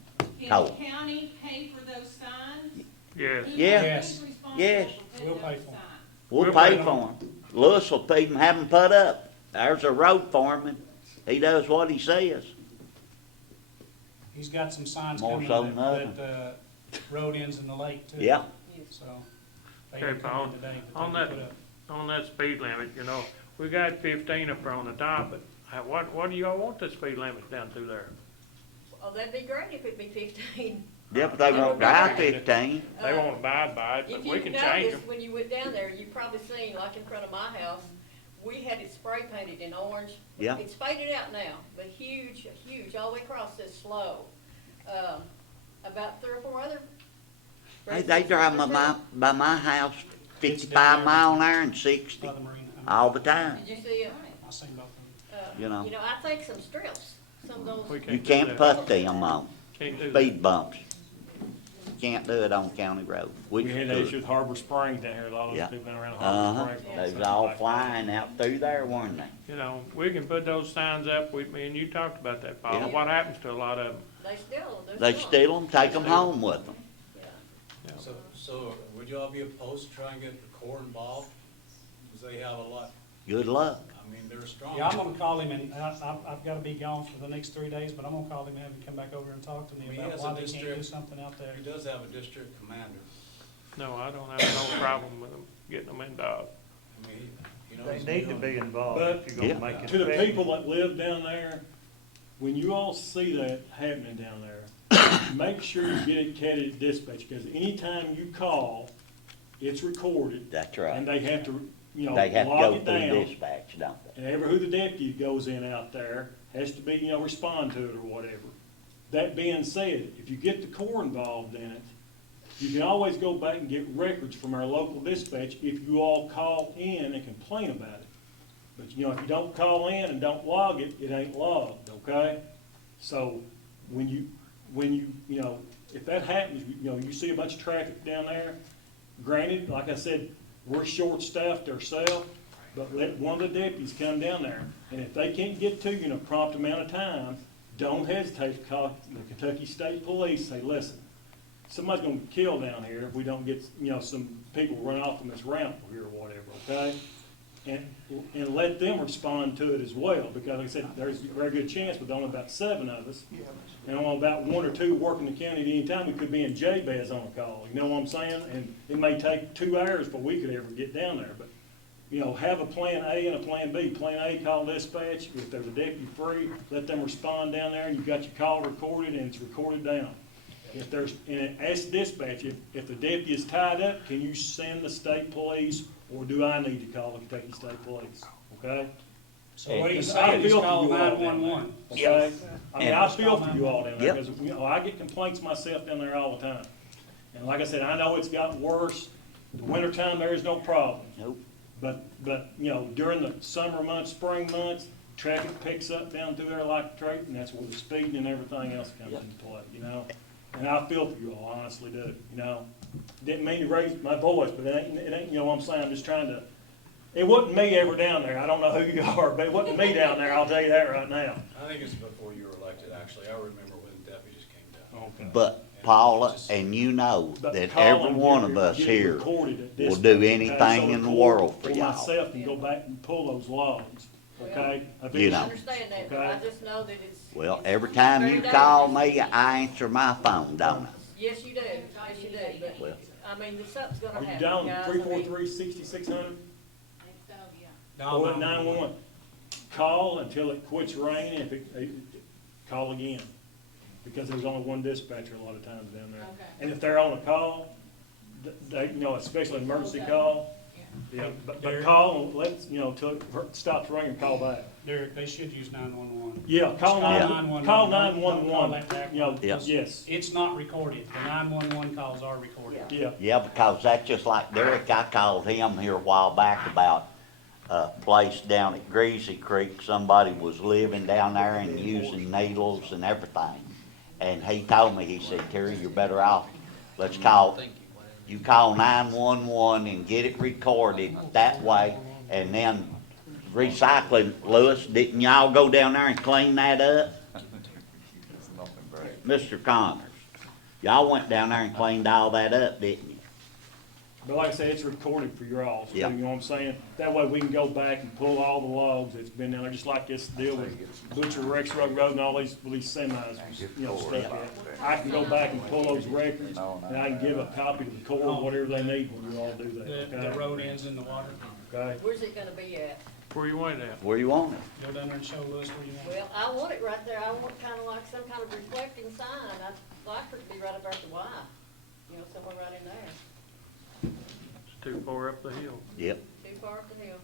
tow. Can the county pay for those signs? yes. Who's Yeah. Yes. responsible Yes. for putting We'll up pay the for 'em. sign? We'll We'll pay pay for them. Lewis will even have them put up. There's a road foreman. He does what he says. He's got some signs More coming so than that road ends in the lake too. Yeah. So, they Okay, didn't come Paul, in today, but on they that- can put up. On that speed limit, you know, we got 15 up there on the top, but what do y'all want the speed limit down through there? Oh, that'd be great if it'd be 15. Yeah, but they won't drive 15. They won't abide by it, but If we you've can change noticed, them. when you went down there, you probably seen, like in front of my house, we had it spray painted in orange. Yeah. It's faded out now, but huge, all the way across says slow. About 3 or 4 other. Hey, they drive by my house 55 mile an hour and 60 By the marina. all the time. Did you see it? I seen both of them. You know. You know, I think some strips, some of those. We You do can't that. put them on Can't do that. speed bumps. Can't do it on county road. We had that issue could. with Harbor Springs down here, a lot of Yeah. those people been around Uh-huh. Harbor Springs. They was something all like that. flying out through there, weren't they? You know, we can put those signs up, me and you talked about that, Paula. Yeah. What happens to a lot of them? They steal them, take them home with them. Yeah. So would you all be opposed to trying to get the Corps involved? Because they have a lot, Good luck. I mean, they're strong. Yeah, I'm gonna call him and I've gotta be gone for the next 3 days, but I'm gonna call him and have him come back over and talk to me He about has why a they can't do district- something out there. He does have a district commander. No, I don't have no problem with them, getting them involved. I mean, you know. They he's need to doing- be involved But if you're Yeah. gonna make it to the effective. people that live down there, when you all see that happening down there, make sure you get it catted at dispatch, because anytime you call, it's recorded, That's and right. they have to, They have to log go it through down. dispatch, don't they? And ever who the deputy goes in out there has to be, respond to it or whatever. That being said, if you get the Corps involved in it, you can always go back and get records from our local dispatch if you all call in and complain about it. But, if you don't call in and don't log it, it ain't logged, okay? So, when you, if that happens, you see a bunch of traffic down there, granted, like I said, we're short-staffed ourselves, but let one of the deputies come down there, and if they can't get to you in a prompt amount of time, don't hesitate to call the Kentucky State Police, say, listen, somebody's gonna get killed down here if we don't get, some people run off from this ramp here or whatever, okay? And let them respond to it as well, because like I said, there's a very good chance with only about 7 of us, and only about 1 or 2 working the county at any time, we could be in J-Bez on a call, you know what I'm saying? And it may take 2 hours before we could ever get down there, but, have a plan A and a plan B. Plan A, call dispatch, if there's a deputy free, let them respond down there, and you've got your call recorded, and it's recorded down. If there's, and ask dispatch, if the deputy is tied up, can you send the state police, or do I need to call the Kentucky State Police, okay? So what he's I saying is feel for call you all down there, 911. okay? I mean, I feel Yep. for you all down there, Yep. because, I get complaints myself down there all the time. And like I said, I know it's gotten worse. The wintertime, there is no problem. Nope. But, during the summer months, spring months, traffic picks up down through there like a trait, and that's where the speeding and everything else comes Yep. into play, And I feel for you all, honestly do, Didn't mean to raise my voice, but it ain't, what I'm saying, I'm just trying to, it wasn't me ever down there, I don't know who you are, but it wasn't me down there, I'll tell you that right now. I think it's before you were elected, actually. I remember when deputies came down. Okay. But Paula, and you know But that call every and one get of it- us get it here recorded at will dispatch, do okay? anything So in the the world court for or y'all. myself can go back and pull those logs, okay? Of You each- know. I understand that, but I Okay. just know that it's. Well, it's every time very you call dangerous. me, I answer my phone, don't I? Yes, you do, yes, you do, Well. but, I mean, something's gonna Are you happen, down guys. 343-6600? think so, yeah. Or 911? Call until it quits raining, if call again. Because there's only one dispatcher a lot of times down there. Okay. And if they're on a call, they, especially an emergency call, Yeah. but call, till it stops raining, call back. They should use 911. Yeah, call Just 911, call Don't call 911, that back. Yeah. yes, It's not recorded. The 911 calls are recorded. yeah. Yeah, because that's just like Derek, I called him here a while back about a place down at Greasy Creek. Somebody was living down there and using needles and everything. And he told me, he said, Terry, you're better off, you call 911 and get it recorded that way. And then recycling, Lewis, didn't y'all go down there and clean that up? Mr. Connors, y'all went down there and cleaned all that up, didn't you? But like I said, it's recorded for your all, so Yeah. you know what I'm saying? That way we can go back and pull all the logs that's been down there, just like this deal with Butcher Rex Road and all these semis, stuff like that. I can go back and pull those records, and I can give a copy to the court, whatever they need when you all do that, The okay? road ends in the water. Okay? Where's it gonna be at? Where you want it at? Where you want it? Go down there and show Lewis where you want it. Well, I want it right there, I want kinda like some kind of reflecting sign, I'd like for it to be right up there at the Y, somewhere right in there, It's too far up the hill. Yep, too far up the hill.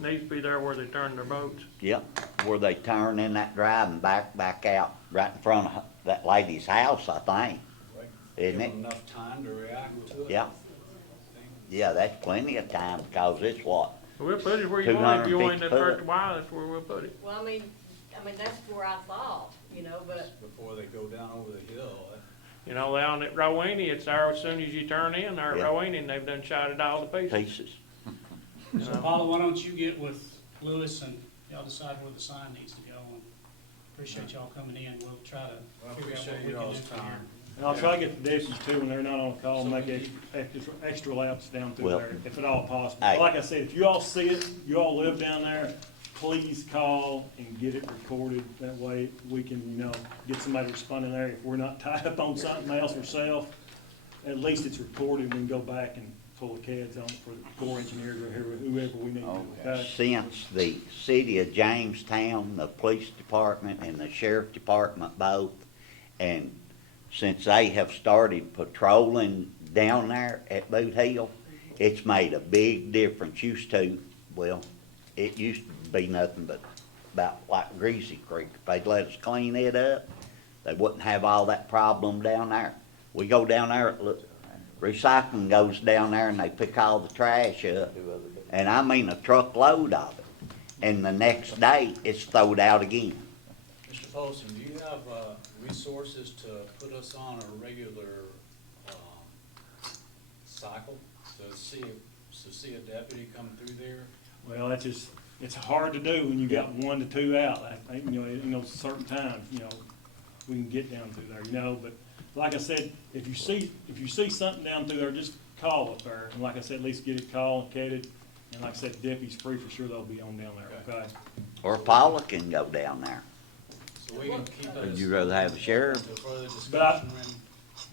Needs to be there where they turn their boats. yep, where they turn in that drive and back out, right in front of that lady's house, I think. Give Isn't them it? enough time to react to it. Yeah. Yeah, that's plenty of time, because it's what, We'll put it where you want it. If you want it 250 at foot. 30 wide, that's where we'll put it. Well, I mean, that's where I thought, but, Before they go down over the hill. You know, down at Rowena, it's there as soon as you turn in there at Yeah. Rowena, and they've done shot it all to pieces. pieces. So Paula, why don't you get with Lewis and y'all decide where the sign needs to go, and appreciate y'all coming in, we'll try to Well, I figure out appreciate what we can do y'all's from here. time. And I'll try to get the deputies too, when they're not on call, and make extra laps down through Well, there, if at all possible. hey. Like I said, if you all see it, you all live down there, please call and get it recorded. That way we can, get somebody to respond in there. If we're not tied up on something else ourselves, at least it's recorded. We can go back and pull the CADs on it for the Corps engineers or whoever we need to, okay? Since the city of Jamestown, the police department and the sheriff department both, and since they have started patrolling down there at Boot Hill, it's made a big difference. It used to be nothing but about like Greasy Creek. If they'd let us clean it up, they wouldn't have all that problem down there. We go down there, look, recycling goes down there and they pick all the trash up, and I mean a truckload of it. And the next day, it's thrown out again. Mr. Folsom, do you have resources to put us on a regular cycle to see a deputy come through there? Well, that's just, it's hard to do when you got 1 to 2 out. I think, certain times, we can get down through there, but like I said, if you see something down through there, just call up there. And like I said, at least get it called, catted. And like I said, deputies free for sure, they'll be on down there, okay? Or Paula can go down there. So we can keep Would those. you rather have a sheriff? Until further But I- discussion, and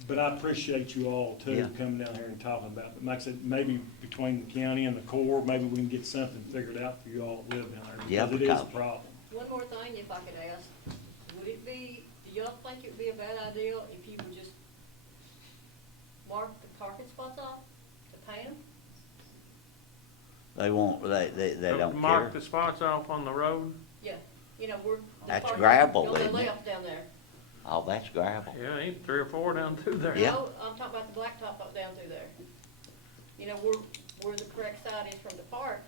But I appreciate you all too, Yeah. coming down here and talking about it. But like I said, maybe between the county and the Corps, maybe we can get something figured out for you all that live down there. Yeah, Because it is a because- problem. One more thing, if I could ask, would it be, do y'all think it would be a bad idea if you would just mark the parking spots off to paint them? They won't, they don't Mark care. the spots off on the road? Yeah, we're. the That's parking gravel, On the isn't it? left down there. Oh, that's gravel. Yeah, ain't 3 or 4 down through there. Yeah. No, I'm talking about the blacktop up down through there. Where the correct side is from the park,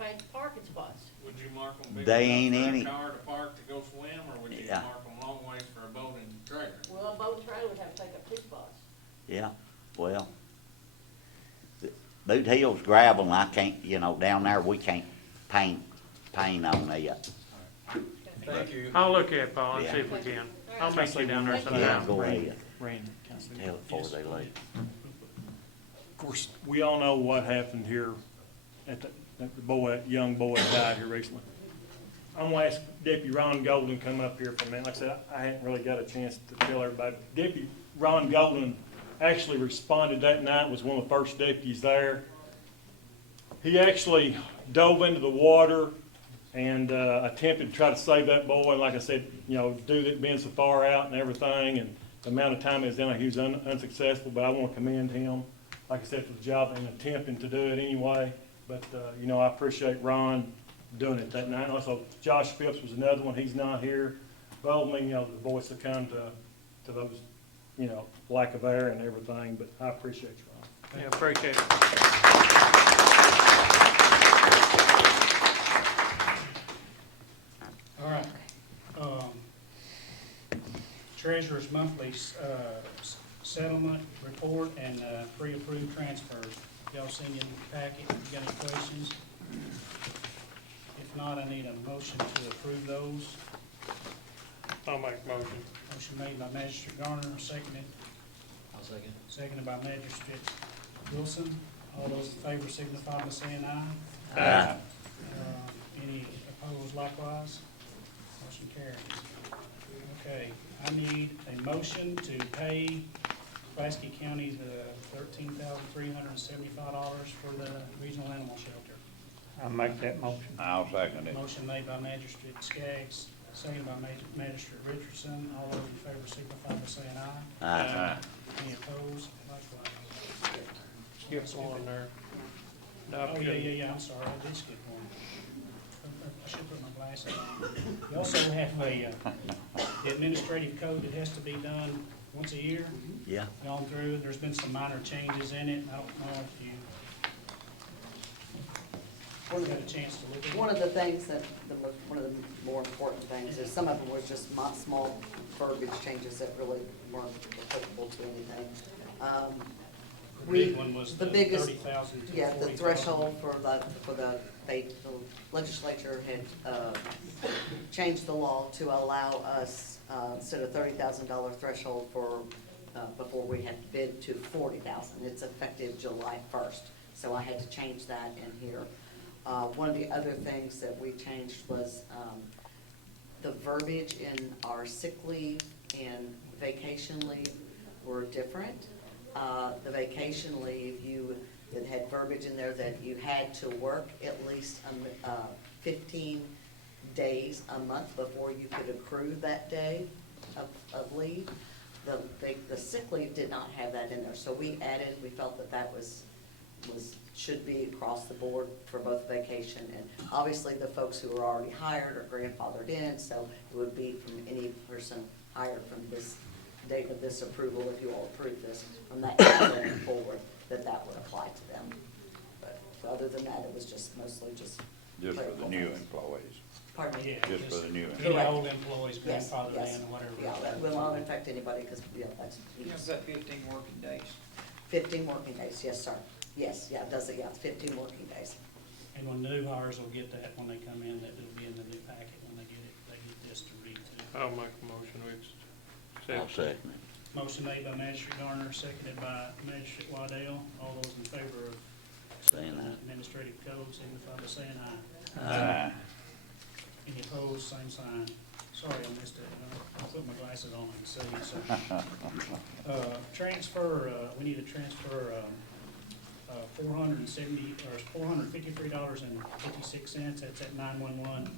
paint the parking spots. Would you mark them big They ain't enough for any- a car to park to go swim, or would you Yeah. mark them long ways for a boat and trailer? Well, a boat and trailer would have to take up 2 spots. Yeah, well, Boot Hill's gravel, and I can't, down there, we can't paint on it. thank you. I'll look at it, Paul, and Yeah. see if we can. I'll Can I make say you down one there more thing? Yeah, sometime. go ahead. Randy, can I say Tell it before they leave. Of course, we all know what happened here at the young boy that died here recently. I'm gonna ask Deputy Ron Golden to come up here for a minute. Like I said, I hadn't really got a chance to tell everybody. Deputy Ron Golden actually responded that night, was one of the first deputies there. He actually dove into the water and attempted to try to save that boy. Like I said, due to it being so far out and everything, and the amount of time it was down there, he was unsuccessful. But I want to commend him, like I said, for the job and attempting to do it anyway. But I appreciate Ron doing it that night. Also, Josh Phipps was another one. He's not here. But ultimately, the boys succumbed to those, lack of air and everything. But I appreciate you, Ron. Yeah, appreciate it. All right. Treasurer's monthly settlement report and pre-approved transfers. Y'all seen your packet, you got any questions? If not, I need a motion to approve those. I'll make a motion. Motion made by Magistrate Garner, seconded. I'll second. Seconded by Magistrate Wilson. All those in favor signify by saying aye. Aye. Any opposed likewise? Motion carries. Okay, I need a motion to pay Pulaski County the $13,375 for the regional animal shelter. I'll make that motion. I'll second it. Motion made by Magistrate Skaggs, seconded by Magistrate Richardson. All those in favor signify by saying aye. Aye. Any opposed? Likewise. Skip one there. Oh, yeah, I'm sorry, I did skip one. I should put my glasses on. You also have the administrative code that has to be done once a year, Yeah, gone through. There's been some minor changes in it. I don't know if you got a chance to look at it. One of the things that, one of the more important things is some of them was just small verbiage changes that really weren't applicable to anything. The big one was the biggest- 30,000 to Yeah, the 40,000. threshold the legislature had changed the law to allow us, instead of $30,000 threshold for, before we had to bid, to $40,000. It's effective July 1st, so I had to change that in here. One of the other things that we changed was the verbiage in our sick leave and vacation leave were different. The vacation leave, it had verbiage in there that you had to work at least 15 days a month before you could accrue that day of leave. The sick leave did not have that in there, so we felt that should be across the board for both vacation and obviously the folks who are already hired are grandfathered in, so it would be from any person hired from this date of this approval, if you all approve this, from that day going forward, that would apply to them. But other than that, it was just mostly just. Just for the new employees. Pardon me? Yeah, Just for the new Any Correct. old employees, Yes, grandfathered yes. in, or whatever. Yeah, that will not affect anybody, because, that's. It's about 15 working days. 15 working days, yes, sir. Yes, yeah, it does it, yeah, it's 15 working days. And when the new hires will get that, when they come in, that will be in the new packet, when they get it, they get this to read to. I'll make a motion, we I'll accept. second it. Motion made by Magistrate Garner, seconded by Magistrate Waddell. All those in favor of Saying aye. administrative code, signify by saying aye. Aye. Any opposed, same sign. Sorry, I missed it. I put my glasses on and see, so. Transfer, we need to transfer, $453.56. That's at 911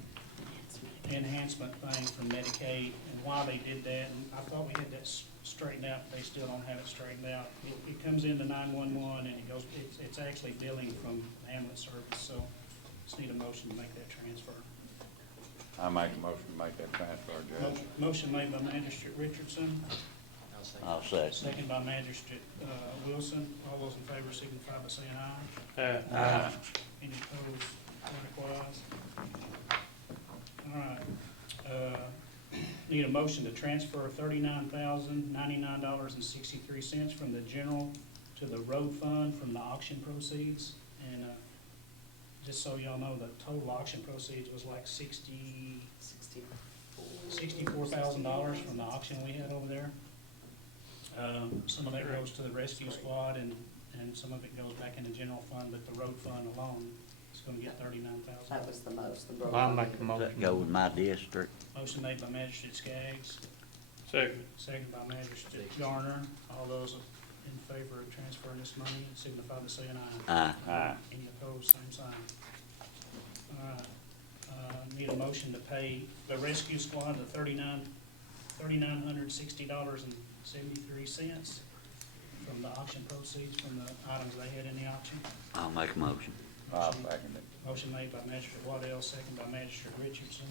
enhancement thing from Medicaid. And why they did that, and I thought we had that straightened out, they still don't have it straightened out. It comes into 911 and it goes, it's actually billing from ambulance service, so just need a motion to make that transfer. I make a motion to make that transfer, Judge. Motion made by Magistrate Richardson, I'll second. second by Magistrate Wilson. All those in favor signify by saying aye. Aye. Any opposed, likewise? All right. Need a motion to transfer $39,099.63 from the general to the road fund from the auction proceeds. And just so y'all know, the total auction proceeds was like $64,000 from the auction we had over there. Some of that goes to the rescue squad and some of it goes back in the general fund, but the road fund alone is gonna get $39,000. That was the most, the road. I'll make a Does motion. that go with my district? Motion made by Magistrate Skaggs, Second. second by Magistrate Garner. All those in favor of transferring this money signify by saying aye. Aye. Any opposed, same sign. All right. Need a motion to pay the rescue squad the $3,960.73 from the auction proceeds from the items they had in the auction. I'll make a motion. I'll second it. Motion made by Magistrate Waddell, second by Magistrate Richardson.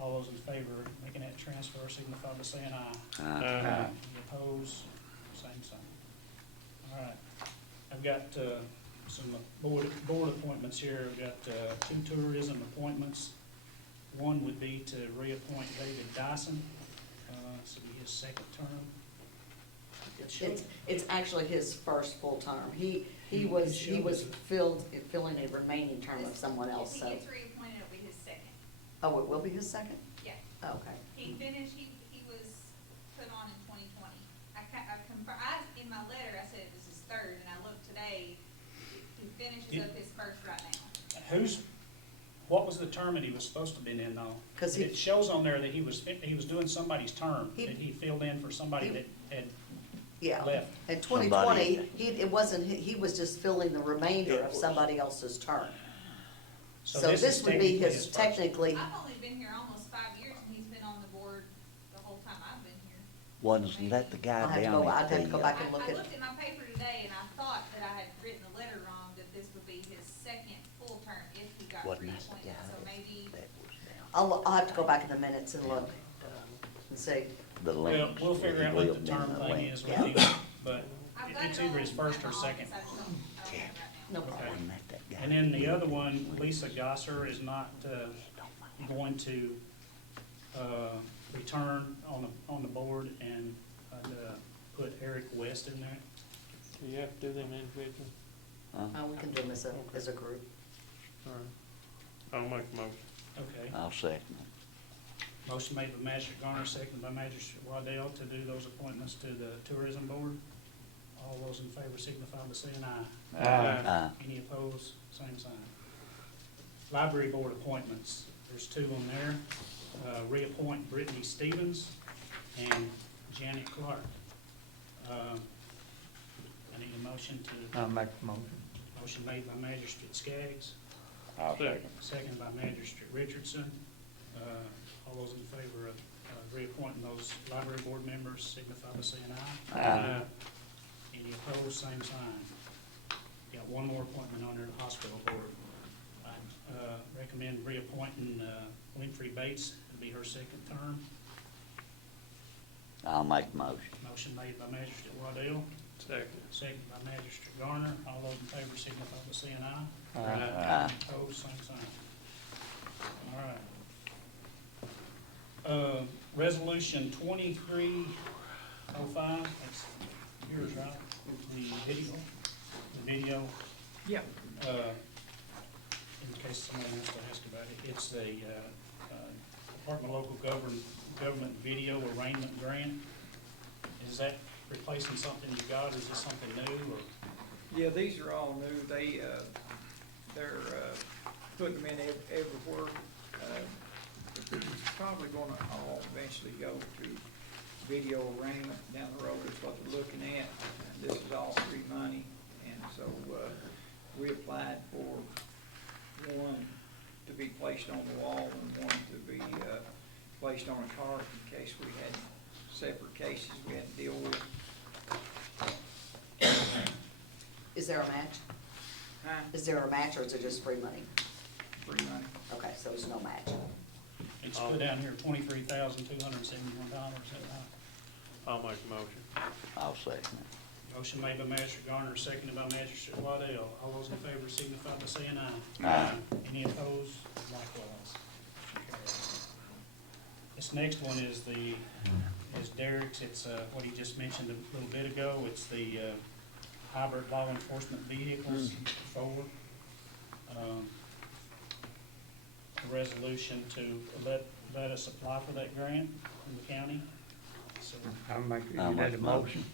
All those in favor of making that transfer signify by saying aye. Aye. Any opposed, same sign. All right. I've got some board appointments here. I've got 2 tourism appointments. One would be to reappoint David Dyson, this will be his second term. It's actually his first full term. He was filling a remaining term of someone else, If so. he gets reappointed, it'll be his second. Oh, it will be his second? Yeah. Oh, okay. He finished, he was put on in 2020. In my letter, I said it was his third, and I looked today, he finishes up his first right now. What was the term that he was supposed to have been in though? 'Cause It shows on there that he was doing somebody's term, He- that he filled in for somebody that had Yeah. left. In 2020, he was just filling the remainder of somebody else's term. So this is this would be technically his, first. technically, I've only been here almost 5 years, and he's been on the board the whole time I've been here. Wasn't that the guy I'd have to down go- I'd at have to go the, back and look I at, looked at my paper today, and I thought that I had written the letter wrong, that this would be his second full term if he got wasn't that the reappointed, guy so maybe. that was down? I'll have to go back in the minutes and look and see. The Well, links we'll where figure he out what lived the in term the thing link. is with Yeah. him, but I've got it's it either all his in first my or office, second. I just don't have it right now. No problem. Wasn't that that guy? And then the other one, Lisa Gosser is not going to return on the board, and put Eric West in there. Do you have to do them individually? Huh? We can do them as a group. All right. I'll make a motion. Okay. I'll second it. Motion made by Magistrate Garner, seconded by Magistrate Waddell to do those appointments to the tourism board. All those in favor signify by saying aye. Aye. Any opposed, same sign. Library board appointments, there's 2 on there. Reappoint Brittany Stevens and Janet Clark. I need a motion to, I'll make a motion. motion made by Magistrate Skaggs, I'll second. seconded by Magistrate Richardson. All those in favor of reappointing those library board members signify by saying aye. Aye. Any opposed, same sign. Got one more appointment on there, the hospital board. I recommend reappointing Winfrey Bates, it'll be her second term. I'll make a motion. Motion made by Magistrate Waddell, Second. second by Magistrate Garner. All those in favor signify by saying aye. Aye. Opposed, same sign. All right. Resolution 2305, that's yours, right? The video. Yeah. in case someone wants to ask about it, it's the Department of Local Government Video Arraignment Grant. Is that replacing something you got, or is this something new, or? Yeah, these are all new. They're putting them in everywhere. It's probably gonna all eventually go to video arraignment down the road is what they're looking at. And this is all free money, and so, we applied for one to be placed on the wall and one to be, placed on a cart in case we had separate cases we had to deal with. Is there a match? Huh? Is there a match, or is it just free money? Free money. Okay, so there's no match. It's put down here, $23,271, is that right? I'll make a motion. I'll second it. Motion made by Magistrate Garner, seconded by Magistrate Waddell. All those in favor signify by saying aye. Aye. Any opposed? Likewise. Motion carries. This next one is Derek's. It's, what he just mentioned a little bit ago. It's the, hybrid law enforcement vehicles, forward. A resolution to let us apply for that grant in the county. So, I'll make I'll make a a motion.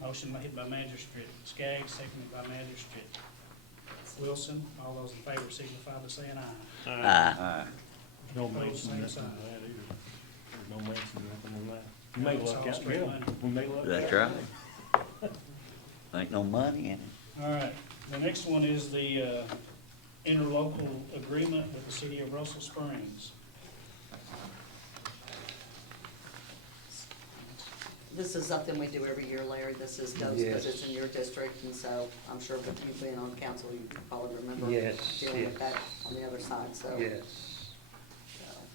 motion made by Magistrate Skaggs, seconded by Magistrate Wilson. All those in favor signify by saying aye. Aye. No Opposed, mention same nothing sign. of that either. There's no mention of nothing of that. We No, may it's luck all out, straight yeah, money. we may luck out. That's right. Ain't no money in it. All right, the next one is the interlocal agreement with the city of Russell Springs. This is something we do every year, Larry. This is goes because it's in your district, and so I'm sure that you've been on council, you probably remember Yes, dealing with yes. that on the other side, so. Yes,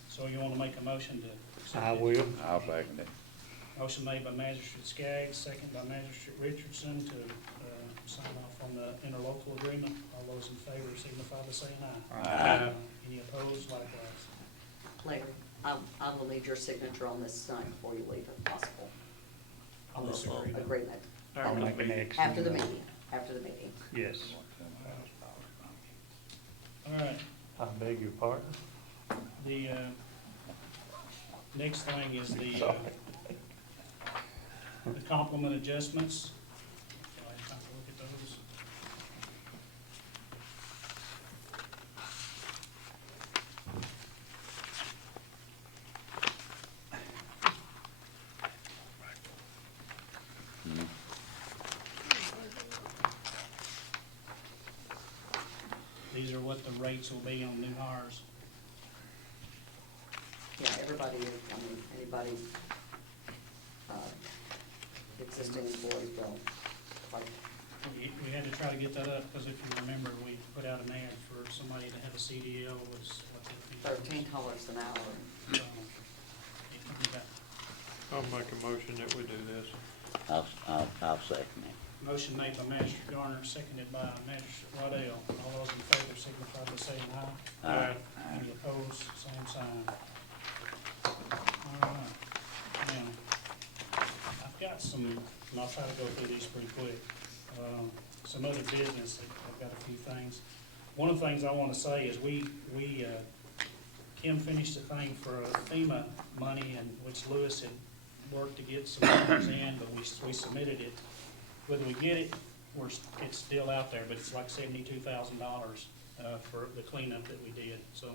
So you want to make a motion to accept I it? will. I'll second it. Motion made by Magistrate Skaggs, second by Magistrate Richardson to sign off on the interlocal agreement. All those in favor signify by saying aye. Aye. Any opposed, likewise. Larry, I will need your signature on this tonight before you leave, if possible. On this agreement. Agreement. I'll make an X. After the meeting, after the meeting. Yes. All right, I beg your pardon. the next thing is the complement adjustments. So I have time to look at those. These are what the rates will be on new hires. Yeah, everybody, anybody, existing employees will, like, We had to try to get that up, because if you remember, we put out an ad for somebody to have a CDL was what the fee was. $13 an hour. So, it could be that. I'll make a motion that we do this. I'll second it. Motion made by Magistrate Garner, seconded by Magistrate Waddell. All those in favor signify by saying aye. Aye. Any opposed, same sign. All right. Now, I've got some, and I'll try to go through these pretty quick. Some other business, I've got a few things. One of the things I want to say is Kim finished the thing for FEMA money, and which Lewis had worked to get some numbers in, but we submitted it. Whether we get it, it's still out there, but it's like $72,000 for the cleanup that we did. So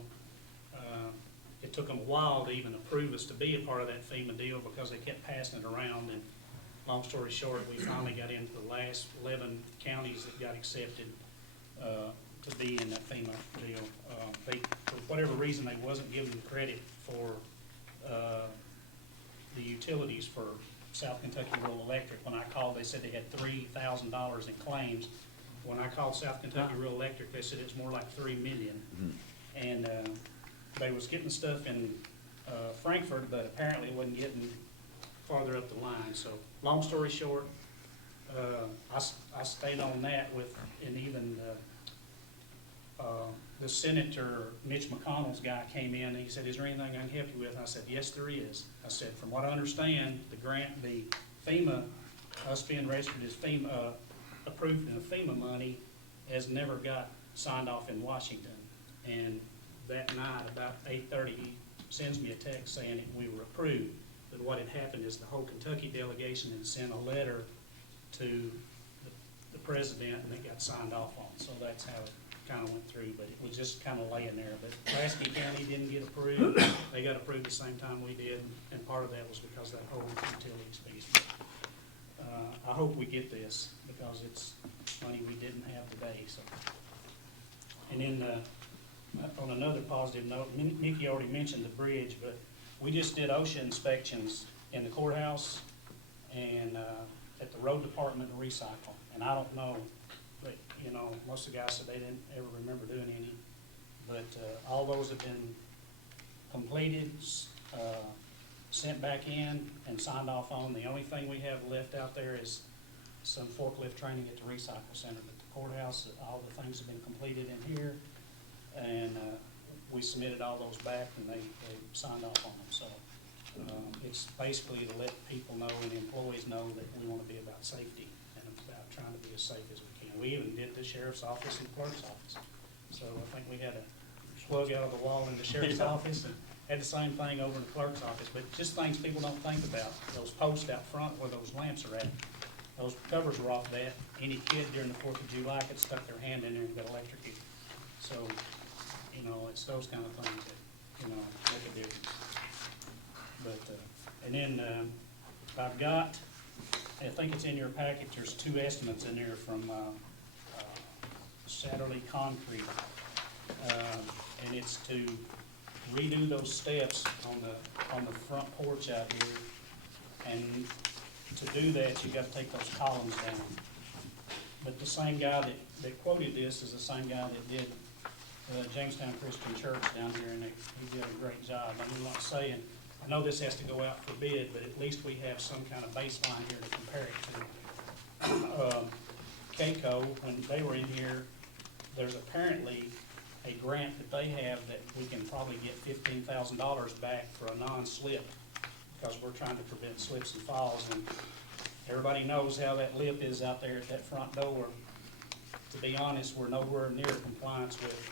it took them a while to even approve us to be a part of that FEMA deal because they kept passing it around. And long story short, we finally got into the last 11 counties that got accepted to be in that FEMA deal. For whatever reason, they wasn't giving them credit for the utilities for South Kentucky Rural Electric. When I called, they said they had $3,000 in claims. When I called South Kentucky Rural Electric, they said it's more like $3 million. And they was getting stuff in Frankfurt, but apparently wasn't getting farther up the line. So long story short, I stayed on that with, and even the Senator Mitch McConnell's guy came in and he said, "Is there anything I can help you with?" And I said, "Yes, there is." I said, "From what I understand, the grant, the FEMA, us being registered as FEMA, approved in the FEMA money, has never got signed off in Washington. And that night, about 8:30, he sends me a text saying that we were approved. But what had happened is the whole Kentucky delegation had sent a letter to the president, and it got signed off on. So that's how it kind of went through, but it was just kind of laying there. But Pulaski County didn't get approved. They got approved the same time we did, and part of that was because of that whole utilities piece. I hope we get this, because it's money we didn't have today, so. And then, on another positive note, Nikki already mentioned the bridge, but we just did OSHA inspections in the courthouse and, at the road department and recycle. And I don't know, but, you know, most of the guys said they didn't ever remember doing any. But, all those have been completed, sent back in and signed off on. The only thing we have left out there is some forklift training at the recycle center. But the courthouse, all the things have been completed in here. And, we submitted all those back and they signed off on them. So, it's basically to let people know and employees know that we want to be about safety and about trying to be as safe as we can. We even did the sheriff's office and clerk's office. So I think we had a plug out of the wall in the sheriff's office and had the same thing over in the clerk's office. But just things people don't think about, those posts out front where those lamps are at, those covers were off that. Any kid during the 4th of July could stuck their hand in there and got electrocuted. So, you know, it's those kind of things that, you know, make a difference. But, and then, I've got, I think it's in your package, there's 2 estimates in there from, Satterley Concrete. And it's to redo those steps on the front porch out here. And to do that, you gotta take those columns down. But the same guy that quoted this is the same guy that did Jamestown Christian Church down here, and he did a great job. I'm not saying, I know this has to go out for bid, but at least we have some kind of baseline here to compare it to. KCO, when they were in here, there's apparently a grant that they have that we can probably get $15,000 back for a non-slip, because we're trying to prevent slips and falls. And everybody knows how that lip is out there at that front door. To be honest, we're nowhere near compliance with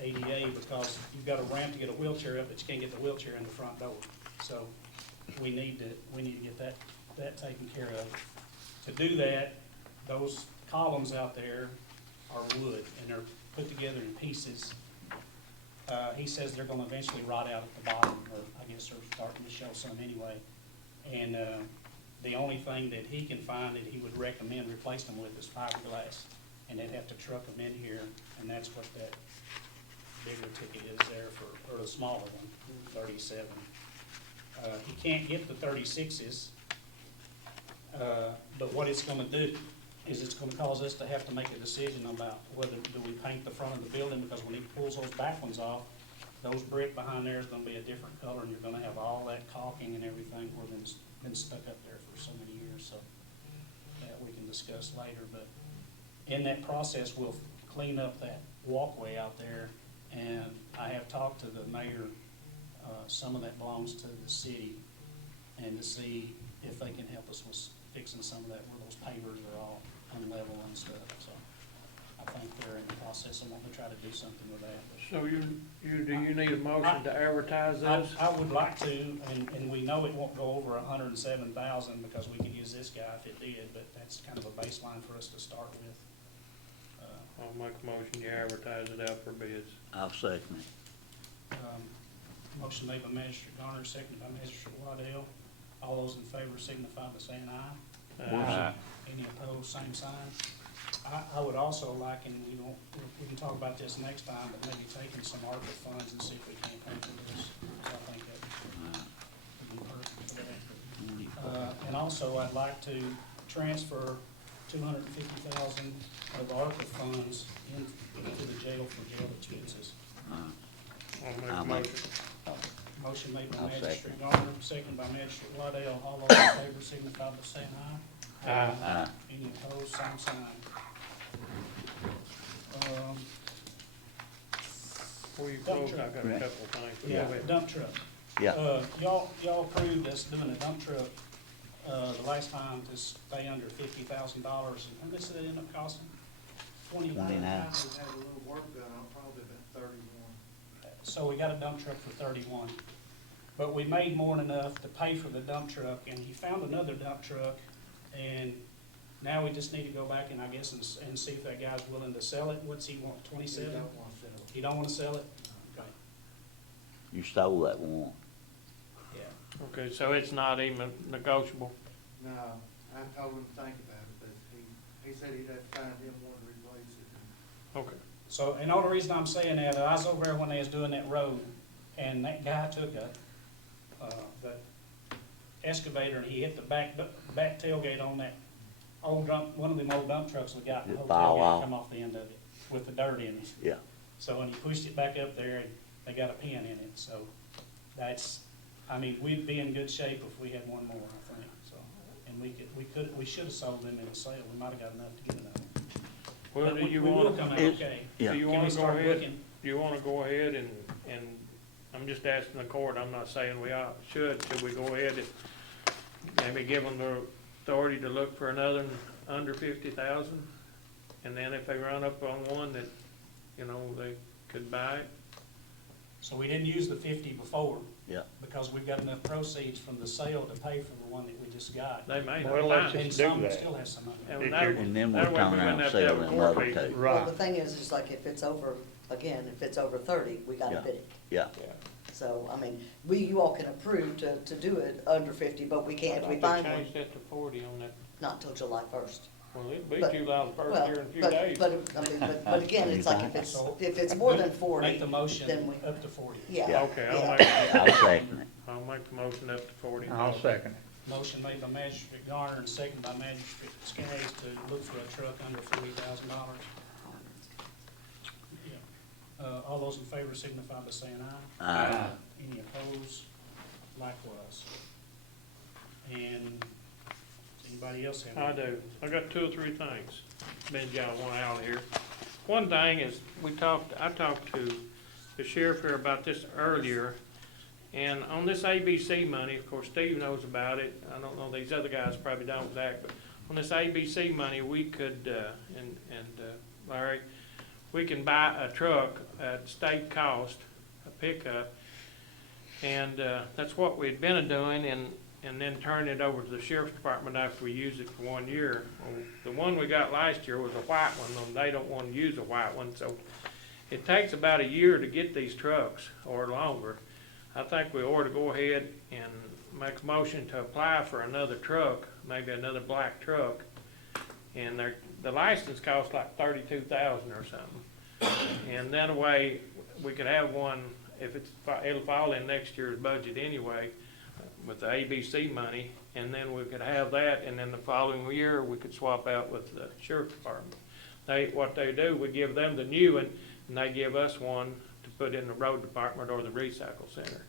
ADA, because you've got a ramp to get a wheelchair up, but you can't get the wheelchair in the front door. So we need to get that taken care of. To do that, those columns out there are wood, and they're put together in pieces. He says they're gonna eventually rot out at the bottom, or I guess they're starting to show some anyway. And the only thing that he can find that he would recommend replacing them with is fiberglass. And they'd have to truck them in here, and that's what that bigger ticket is there for, or the smaller one, 37. He can't get the 36s, but what it's gonna do is it's gonna cause us to have to make a decision about whether do we paint the front of the building, because when he pulls those back ones off, those brick behind there is gonna be a different color, and you're gonna have all that caulking and everything where it's been stuck up there for so many years. So that we can discuss later, but in that process, we'll clean up that walkway out there, and I have talked to the mayor, some of that belongs to the city, and to see if they can help us with fixing some of that where those pavers are all unlevel and stuff. So I think they're in the process of wanting to try to do something with that. So do you need a motion to advertise this? I would like to, and we know it won't go over 107,000 because we could use this guy if it did, but that's kind of a baseline for us to start with. I'll make a motion, you advertise it out for bids. I'll second it. Motion made by Magistrate Garner, seconded by Magistrate Waddell. All those in favor signify by saying aye. Aye. Any opposed, same sign. I would also like, and we can talk about this next time, but maybe taking some ARPA funds and see if we can't pay for this. So I think that would be perfect for that. And also, I'd like to transfer $250,000 of ARPA funds into the jail for jail expenses. I'll make a motion. Motion made by I'll Magistrate Garner, seconded by Magistrate Waddell. All those in favor signify by saying aye. Aye. Any opposed, same sign. Before you close, I've got a couple of things. Yeah, dump truck. Yeah. Y'all approved us doing a dump truck, the last time to stay under $50,000, and how much did it end up costing? 29. We've had a little work done on probably about 31. So we got a dump truck for 31. But we made more than enough to pay for the dump truck, and he found another dump truck, and now we just need to go back and I guess and see if that guy's willing to sell it. What's he want, 27? We don't want to sell it. He don't wanna sell it? Okay, You stole that one. yeah. Okay, so it's not even negotiable? No, I told him to think about it, but he said he'd have to find him one to replace it. Okay. So, and all the reason I'm saying that, I was over there when they was doing that road, and that guy took the excavator, and he hit the back tailgate on that old one of them old dump trucks we got, and the It whole fall tailgate off. come off the end of it with the dirt in it. Yeah. So when he pushed it back up there, they got a pin in it, so that's, I mean, we'd be in good shape if we had one more, I think, so. And we should have sold them in a sale, we might have got enough to get another one. Well, But do you we will want, come out Is- okay. Yeah. do you Can wanna we go start ahead, looking? do you wanna go ahead and, I'm just asking the court, I'm not saying we should we go ahead and maybe give them the authority to look for another under 50,000? And then if they run up on one that, they could buy it? So we didn't use the 50 before. Yeah. Because we've got enough proceeds from the sale to pay for the one that we just got. They may Well, not let's find it. And just some do that. still have some money. And If that- you're- and then we'll that way turn we around wouldn't have to and have sell a them court other meeting. two. Well, the thing is, just like if it's over, again, if it's over 30, we gotta Yeah. bid it. Yeah. Yeah. So, I mean, you all can approve to do it under 50, but we can't, if we I'd find like to one, change that to 40 on that. not until July 1st. Well, it'd be But- July the first Well, here in a few but- days. But again, it's like if it's more than 40, Make the motion then we, up to 40. yeah. Okay, yeah. I'll second it. I'll make the motion up to 40. I'll second it. Motion made by Magistrate Garner and seconded by Magistrate Skaggs to look for a truck under $40,000. All those in favor signify by saying aye. Aye. Any opposed? Likewise. And anybody else have? I any? do. I got 2 or 3 things. Been y'all want out of here. One thing is, I talked to the sheriff here about this earlier, and on this ABC money, of course, Steve knows about it. I don't know, these other guys probably don't, Zach, but on this ABC money, we could, Larry, we can buy a truck at state cost, a pickup, and that's what we'd been doing, and then turn it over to the sheriff's department after we use it for 1 year. Well, the one we got last year was a white one, and they don't want to use a white one, so it takes about a year to get these trucks, or longer. I think we ought to go ahead and make a motion to apply for another truck, maybe another black truck, and the license costs like $32,000 or something. And that way, we could have one, it'll fall in next year's budget anyway, with the ABC money, and then we could have that, and then the following year, we could swap out with the sheriff's department. What they do, we give them the new one, and they give us one to put in the road department or the recycle center.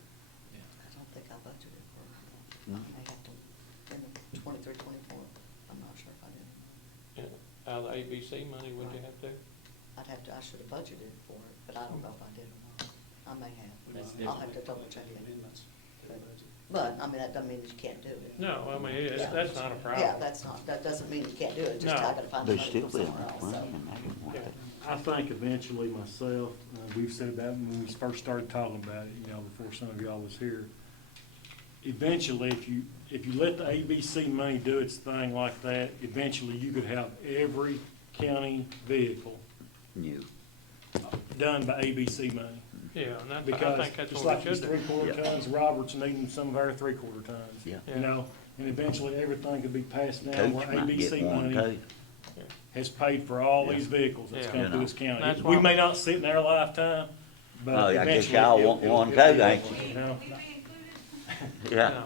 I don't think I budgeted for, I may have to, in the 23, 24, I'm not sure if I did. Out of the ABC money, would you have to? I should have budgeted for it, but I don't know if I did or not. I may have. That's I'll have to definitely double check it. amendments to the budget. But, I mean, that doesn't mean that you can't do it. No, I mean, Yeah. that's not a problem. Yeah, that doesn't mean you can't do it, just No. I gotta find the They money still from be somewhere else, so. and they don't want Yeah. it. I think eventually myself, we've said that when we first started talking about it, before some of y'all was here. Eventually, if you let the ABC money do its thing like that, eventually you could have every county vehicle New. done by ABC money. Yeah, and I Because think that's just what like we these should do. 3/4 Yeah. tons, Robert's needing some of our 3/4 tons. Yeah. Yeah. And eventually everything could be passed down Coach where might ABC get one money too. has paid for all Yeah. these vehicles that's Yeah. come You through know. this county. That's We why- may not see it in our lifetime, but Oh, yeah, I guess eventually. y'all it'll- want one it'll- too, ain't you? you know? We be included? Yeah. No.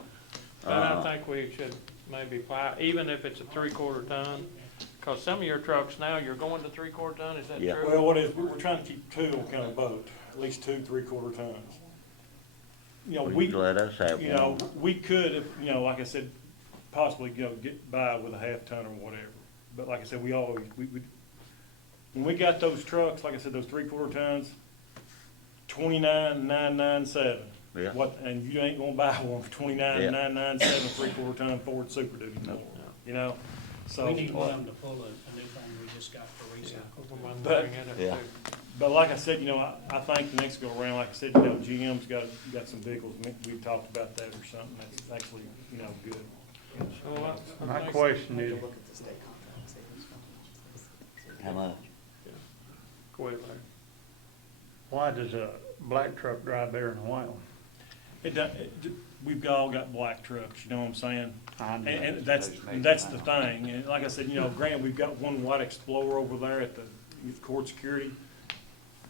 But I think we should maybe apply, even if it's a 3/4 ton, because some of your trucks now, you're going to 3/4 ton, is that Yeah. true? Well, what is, we're trying to keep 2 on county boat, at least 2 3/4 tons. Well, We, you let us have one. we could, if, like I said, possibly, get by with a 1/2 ton or whatever. But like I said, we always, when we got those trucks, like I said, those 3/4 tons, 29,997. Yeah. And you ain't gonna buy one for 29,997 3/4 ton Ford Super Duty no more, So, We need one of them to pull a new thing we just got for recycle. But- Yeah. but like I said, I think the next go around, like I said, GM's got some vehicles, we talked about that or something, that's actually, good. My question is, Look at the state contracts. How much? go ahead, Larry. Why does a black truck drive better than a white one? We've all got black trucks, you know what I'm saying? I know. And that's the thing, and like I said, granted, we've got one white Explorer over there at the court security.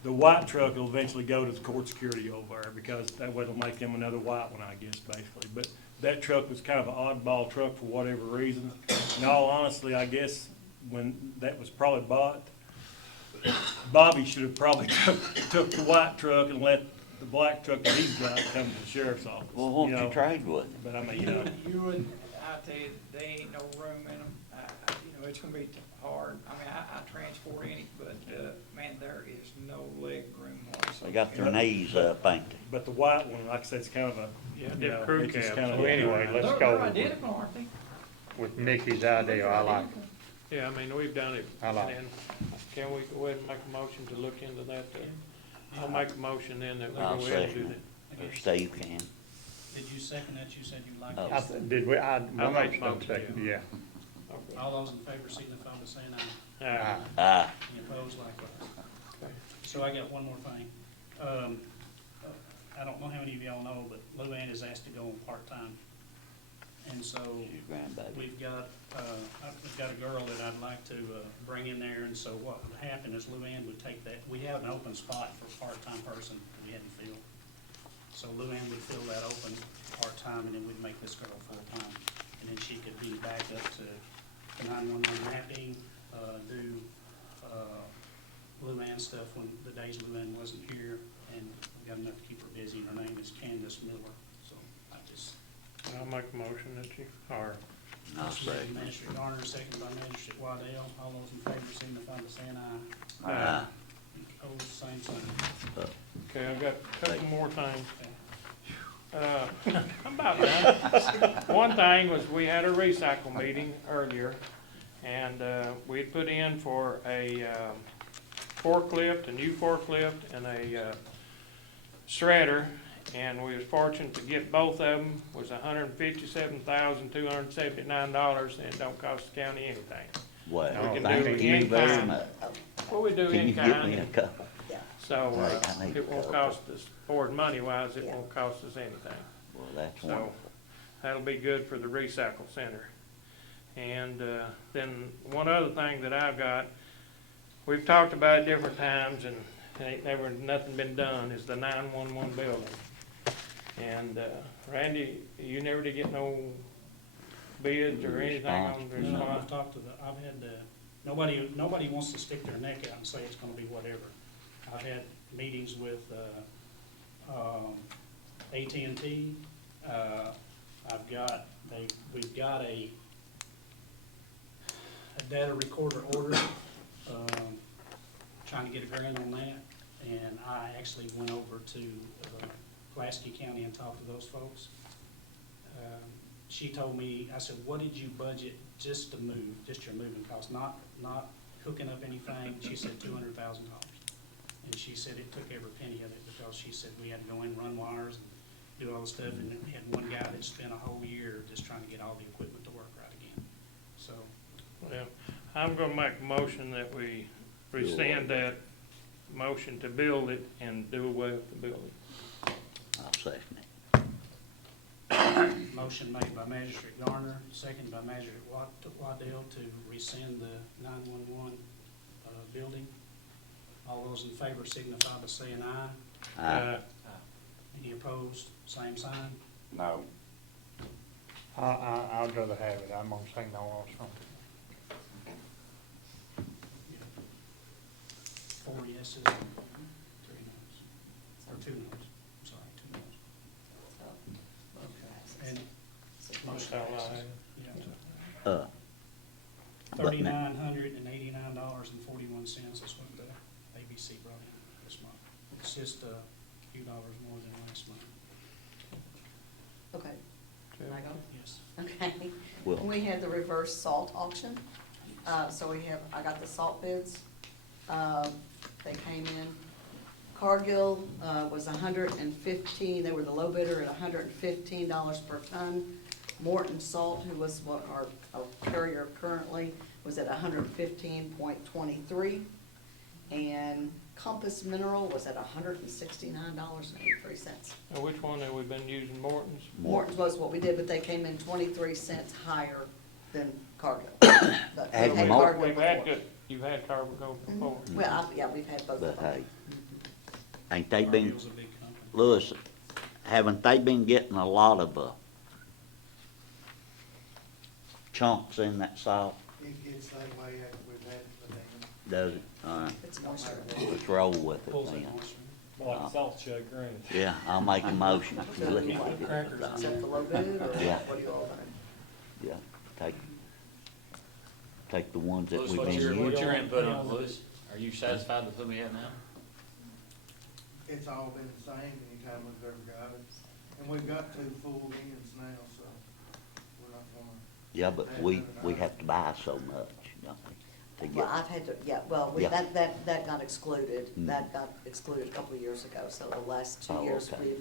The white truck will eventually go to the court security over there, because that way it'll make them another white one, I guess, basically. But that truck was kind of an oddball truck for whatever reason. In all honesty, I guess when that was probably bought, Bobby should have probably took the white truck and let the black truck that he's got come to the sheriff's office. Well, won't you trade with it? But I mean, You would, I tell you, there ain't no room in them. It's gonna be hard. I mean, I transport any, but, man, there is no leg room whatsoever. They got their knees up, ain't they? but the white one, like I said, it's kind of a, different crew it's just cab. kind of. So anyway, let's They're go identical, aren't they? with Nikki's idea. I like it. Yeah, I mean, we've done it. I like it. And can we go ahead and make a motion to look into that? I'll make a motion then that we I'll go ahead and do second that. it. Or Steve can. Did you second that? You said you liked Oh. it. Did we, I made one both, second, yeah. Okay. All those in favor signify by saying aye. Aye. Aye. Any opposed, likewise. Okay. So I got one more thing. I don't know how many of y'all know, but Luann is asked to go on part-time. And so She's grandbaby. we've got a girl that I'd like to bring in there, and so what would happen is Luann would take that, we have an open spot for a part-time person we hadn't filled. So Luann would fill that open part-time, and then we'd make this girl full-time. And then she could be back up to 911 mapping, do Luann stuff when the days Luann wasn't here, and we got enough to keep her busy, and her name is Candace Miller, so I just. I'll make a motion that you, or, Motion by Magistrate Garner, second by Magistrate Waddell. All those in favor signify by saying aye. Aye. Opposed, same sign. okay, I've got a couple more things. I'm about done. One thing was, we had a recycle meeting earlier, and, we had put in for a, forklift, a new forklift, and a, shredder, and we was fortunate to get both of them. Was $157,279, and it don't cost the county anything. Well, We can thank do you in very kind. much. Well, we do Can you in give me a kind, couple? so, Right, I need it won't a cost us, for money wise, it won't cost us anything. Well, that's So, wonderful. that'll be good for the recycle center. And, then one other thing that I've got, we've talked about it different times, and nothing been done, is the 911 building. And, Randy, you never did get no bids or anything on the No, I've response? talked to I've had, nobody wants to stick their neck out and say it's gonna be whatever. I've had meetings with, AT&T, we've got a data recorder order, trying to get a grant on that, and I actually went over to Pulaski County and talked to those folks. She told me, I said, what did you budget just to move, just your moving costs, not hooking up anything? She said $200,000. And she said it took every penny of it, because she said we had to go in, run wires, and do all the stuff, and we had one guy that spent a whole year just trying to get all the equipment to work right again. So, Well, I'm gonna make a motion that we rescind that motion to build it and do away with the building. I'll second it. motion made by Magistrate Garner, seconded by Magistrate Waddell to rescind the 911 building. All those in favor signify by saying aye. Aye. Any opposed, same sign. No. I'd rather have it. I'm gonna say no on something. 4 yeses, 3 noes, or 2 noes, I'm sorry, 2 noes. Okay, and motion That's all I passes. have. Yeah. But now- $3,989.41 is what the ABC brought in this month. It's just a few dollars more than last month. Okay, can I go? Yes. Okay. Well, we had the reverse salt auction. So I got the salt bids. They came in. Cargill, was $115, they were the low bidder at $115 per ton. Morton Salt, who was what our carrier currently, was at $115.23. And Compass Mineral was at $169.83. Now, which one have we been using, Morton's? Morton's was what we did, but they came in 23 cents higher than Cargill. But we Had had more- Cargill We've had before. good, you've had Cargill before. Well, yeah, we've had both of But them. hey, ain't they been, Cargill's a big company. Lewis, haven't they been getting a lot of, chunks in that salt? It gets that way after we've had it for them. Does it? All right, It's moisture. let's roll with Pulls it that then. moisture. Like salt shake green. Yeah, I'll make a motion. Except the low bid, or Yeah. what do you all think? Yeah, take the ones that Louis, we've what's been your using. input on it, Louis? Are you satisfied with who we have now? It's all been the same anytime we've ever got it. And we've got 2 full ends now, so we're not gonna. Yeah, but we have to buy so much, don't we? To Well, get, I've had to, yeah, well, Yeah. that got excluded, Mm. that got excluded a couple of years ago, so the last 2 Oh, years, okay.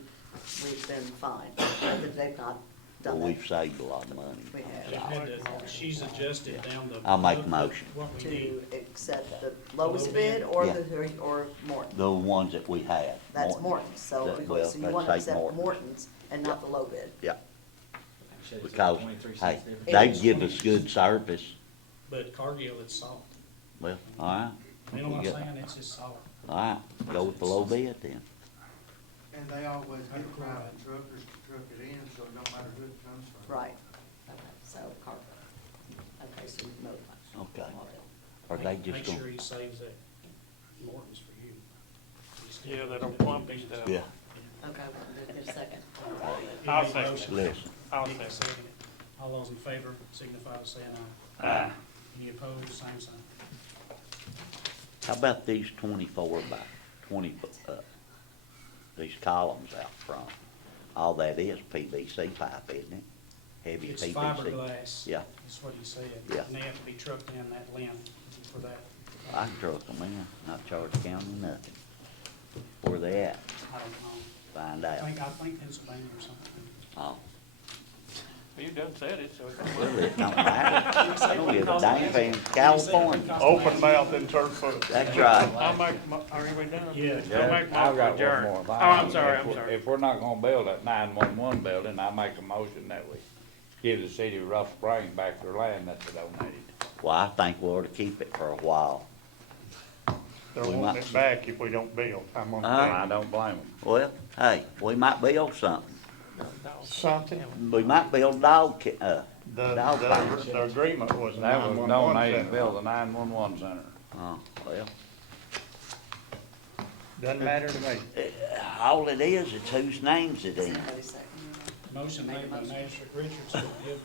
we've been fine. But they've not well, done that. we've saved a lot of money. We have. We've had to- She's adjusted down the. I'll make a motion. What we need. To accept the lowest Low bid bid. or Yeah. or Morton. The ones that we have. That's Morton's, so, That- well, so you let's want to say accept Morton's. Morton's and not the low bid. Yeah, You said it's because, 23 hey, cents difference? they give us good service. But Cargill, it's salt. Well, all right. You know what I'm Yeah. saying? It's just salt. All right, go with the low bid then. And they always get private truckers to truck it in, so it don't matter who it comes from. Right. Okay, so Cargill. Okay, so you know. Okay. Are they just Make sure gonna, he saves that Morton's for you. Yeah, that old plumpy stuff. yeah, Okay, well, there's a second. I'll Any second. motion? listen, I'll Nick second. seconded it. All those in favor signify by saying aye. Aye. Any opposed, same sign. how about these 24 by 20 foot, these columns out front? All that is PVC pipe, isn't it? Heavy It's PVC. fiberglass. Yeah, That's what he said. Yeah. And they have to be trucked in that length for that. I can truck them in, not charge county nothing. Where they at? I don't know. Find I out. think Pennsylvania or something. Oh, You done said it, so it don't well, matter. it don't matter. I don't give a damn if it's California. Open mouth and turf foot. That's right. I'll make, are we done? Yeah. I'll make a I've motion got to adjourn. one more. Oh, I'm sorry, If I'm we- sorry. If we're not gonna build that 911 building, I make a motion that we give the city of Rough Spring back their land that they donated. Well, I think we ought to keep it for a while. They're We wanting might- it back if we don't build. I'm gonna I don't blame them. Well, hey, we might build something. Something. We might build dog The pound. the agreement was That was 911 donated to center. build the 911 center. Oh, well, Doesn't matter to me. all it is, it's whose name's it in. Somebody second Motion made by Magistrate Richards to give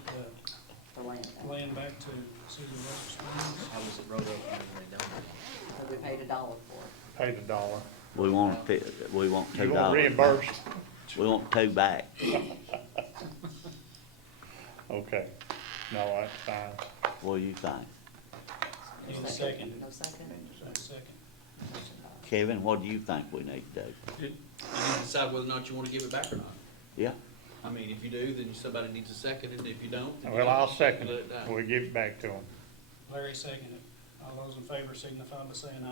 the land. the land back to City of Russell Springs. How was it wrote up when they donated? So we paid $1 for it. Paid $1. We want $2. You want reimbursed? We want 2 back. Okay. No, that's fine. What do you think? Need a second. No second? No second. Kevin, what do you think we need to do? You need to decide whether or not you wanna give it back or not. Yeah? I mean, if you do, then somebody needs to second it, if you don't, then you Well, I'll don't. second Let it. die. We give it back to them. Larry seconded. All those in favor signify by saying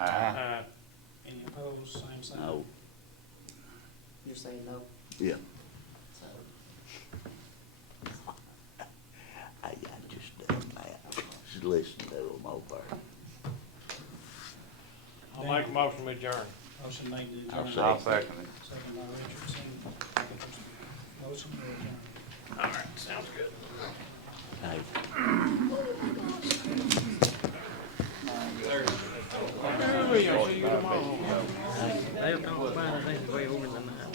aye. Any opposed, same sign. No. You're saying no? Yeah. So, I just done that. Just listen to them over. I'll make a motion to adjourn. Motion made to I'll adjourn. I'll second it. Second by Richardson. Motion to adjourn. All right, sounds good. Hey, We'll see you tomorrow. They'll come find us way over the night.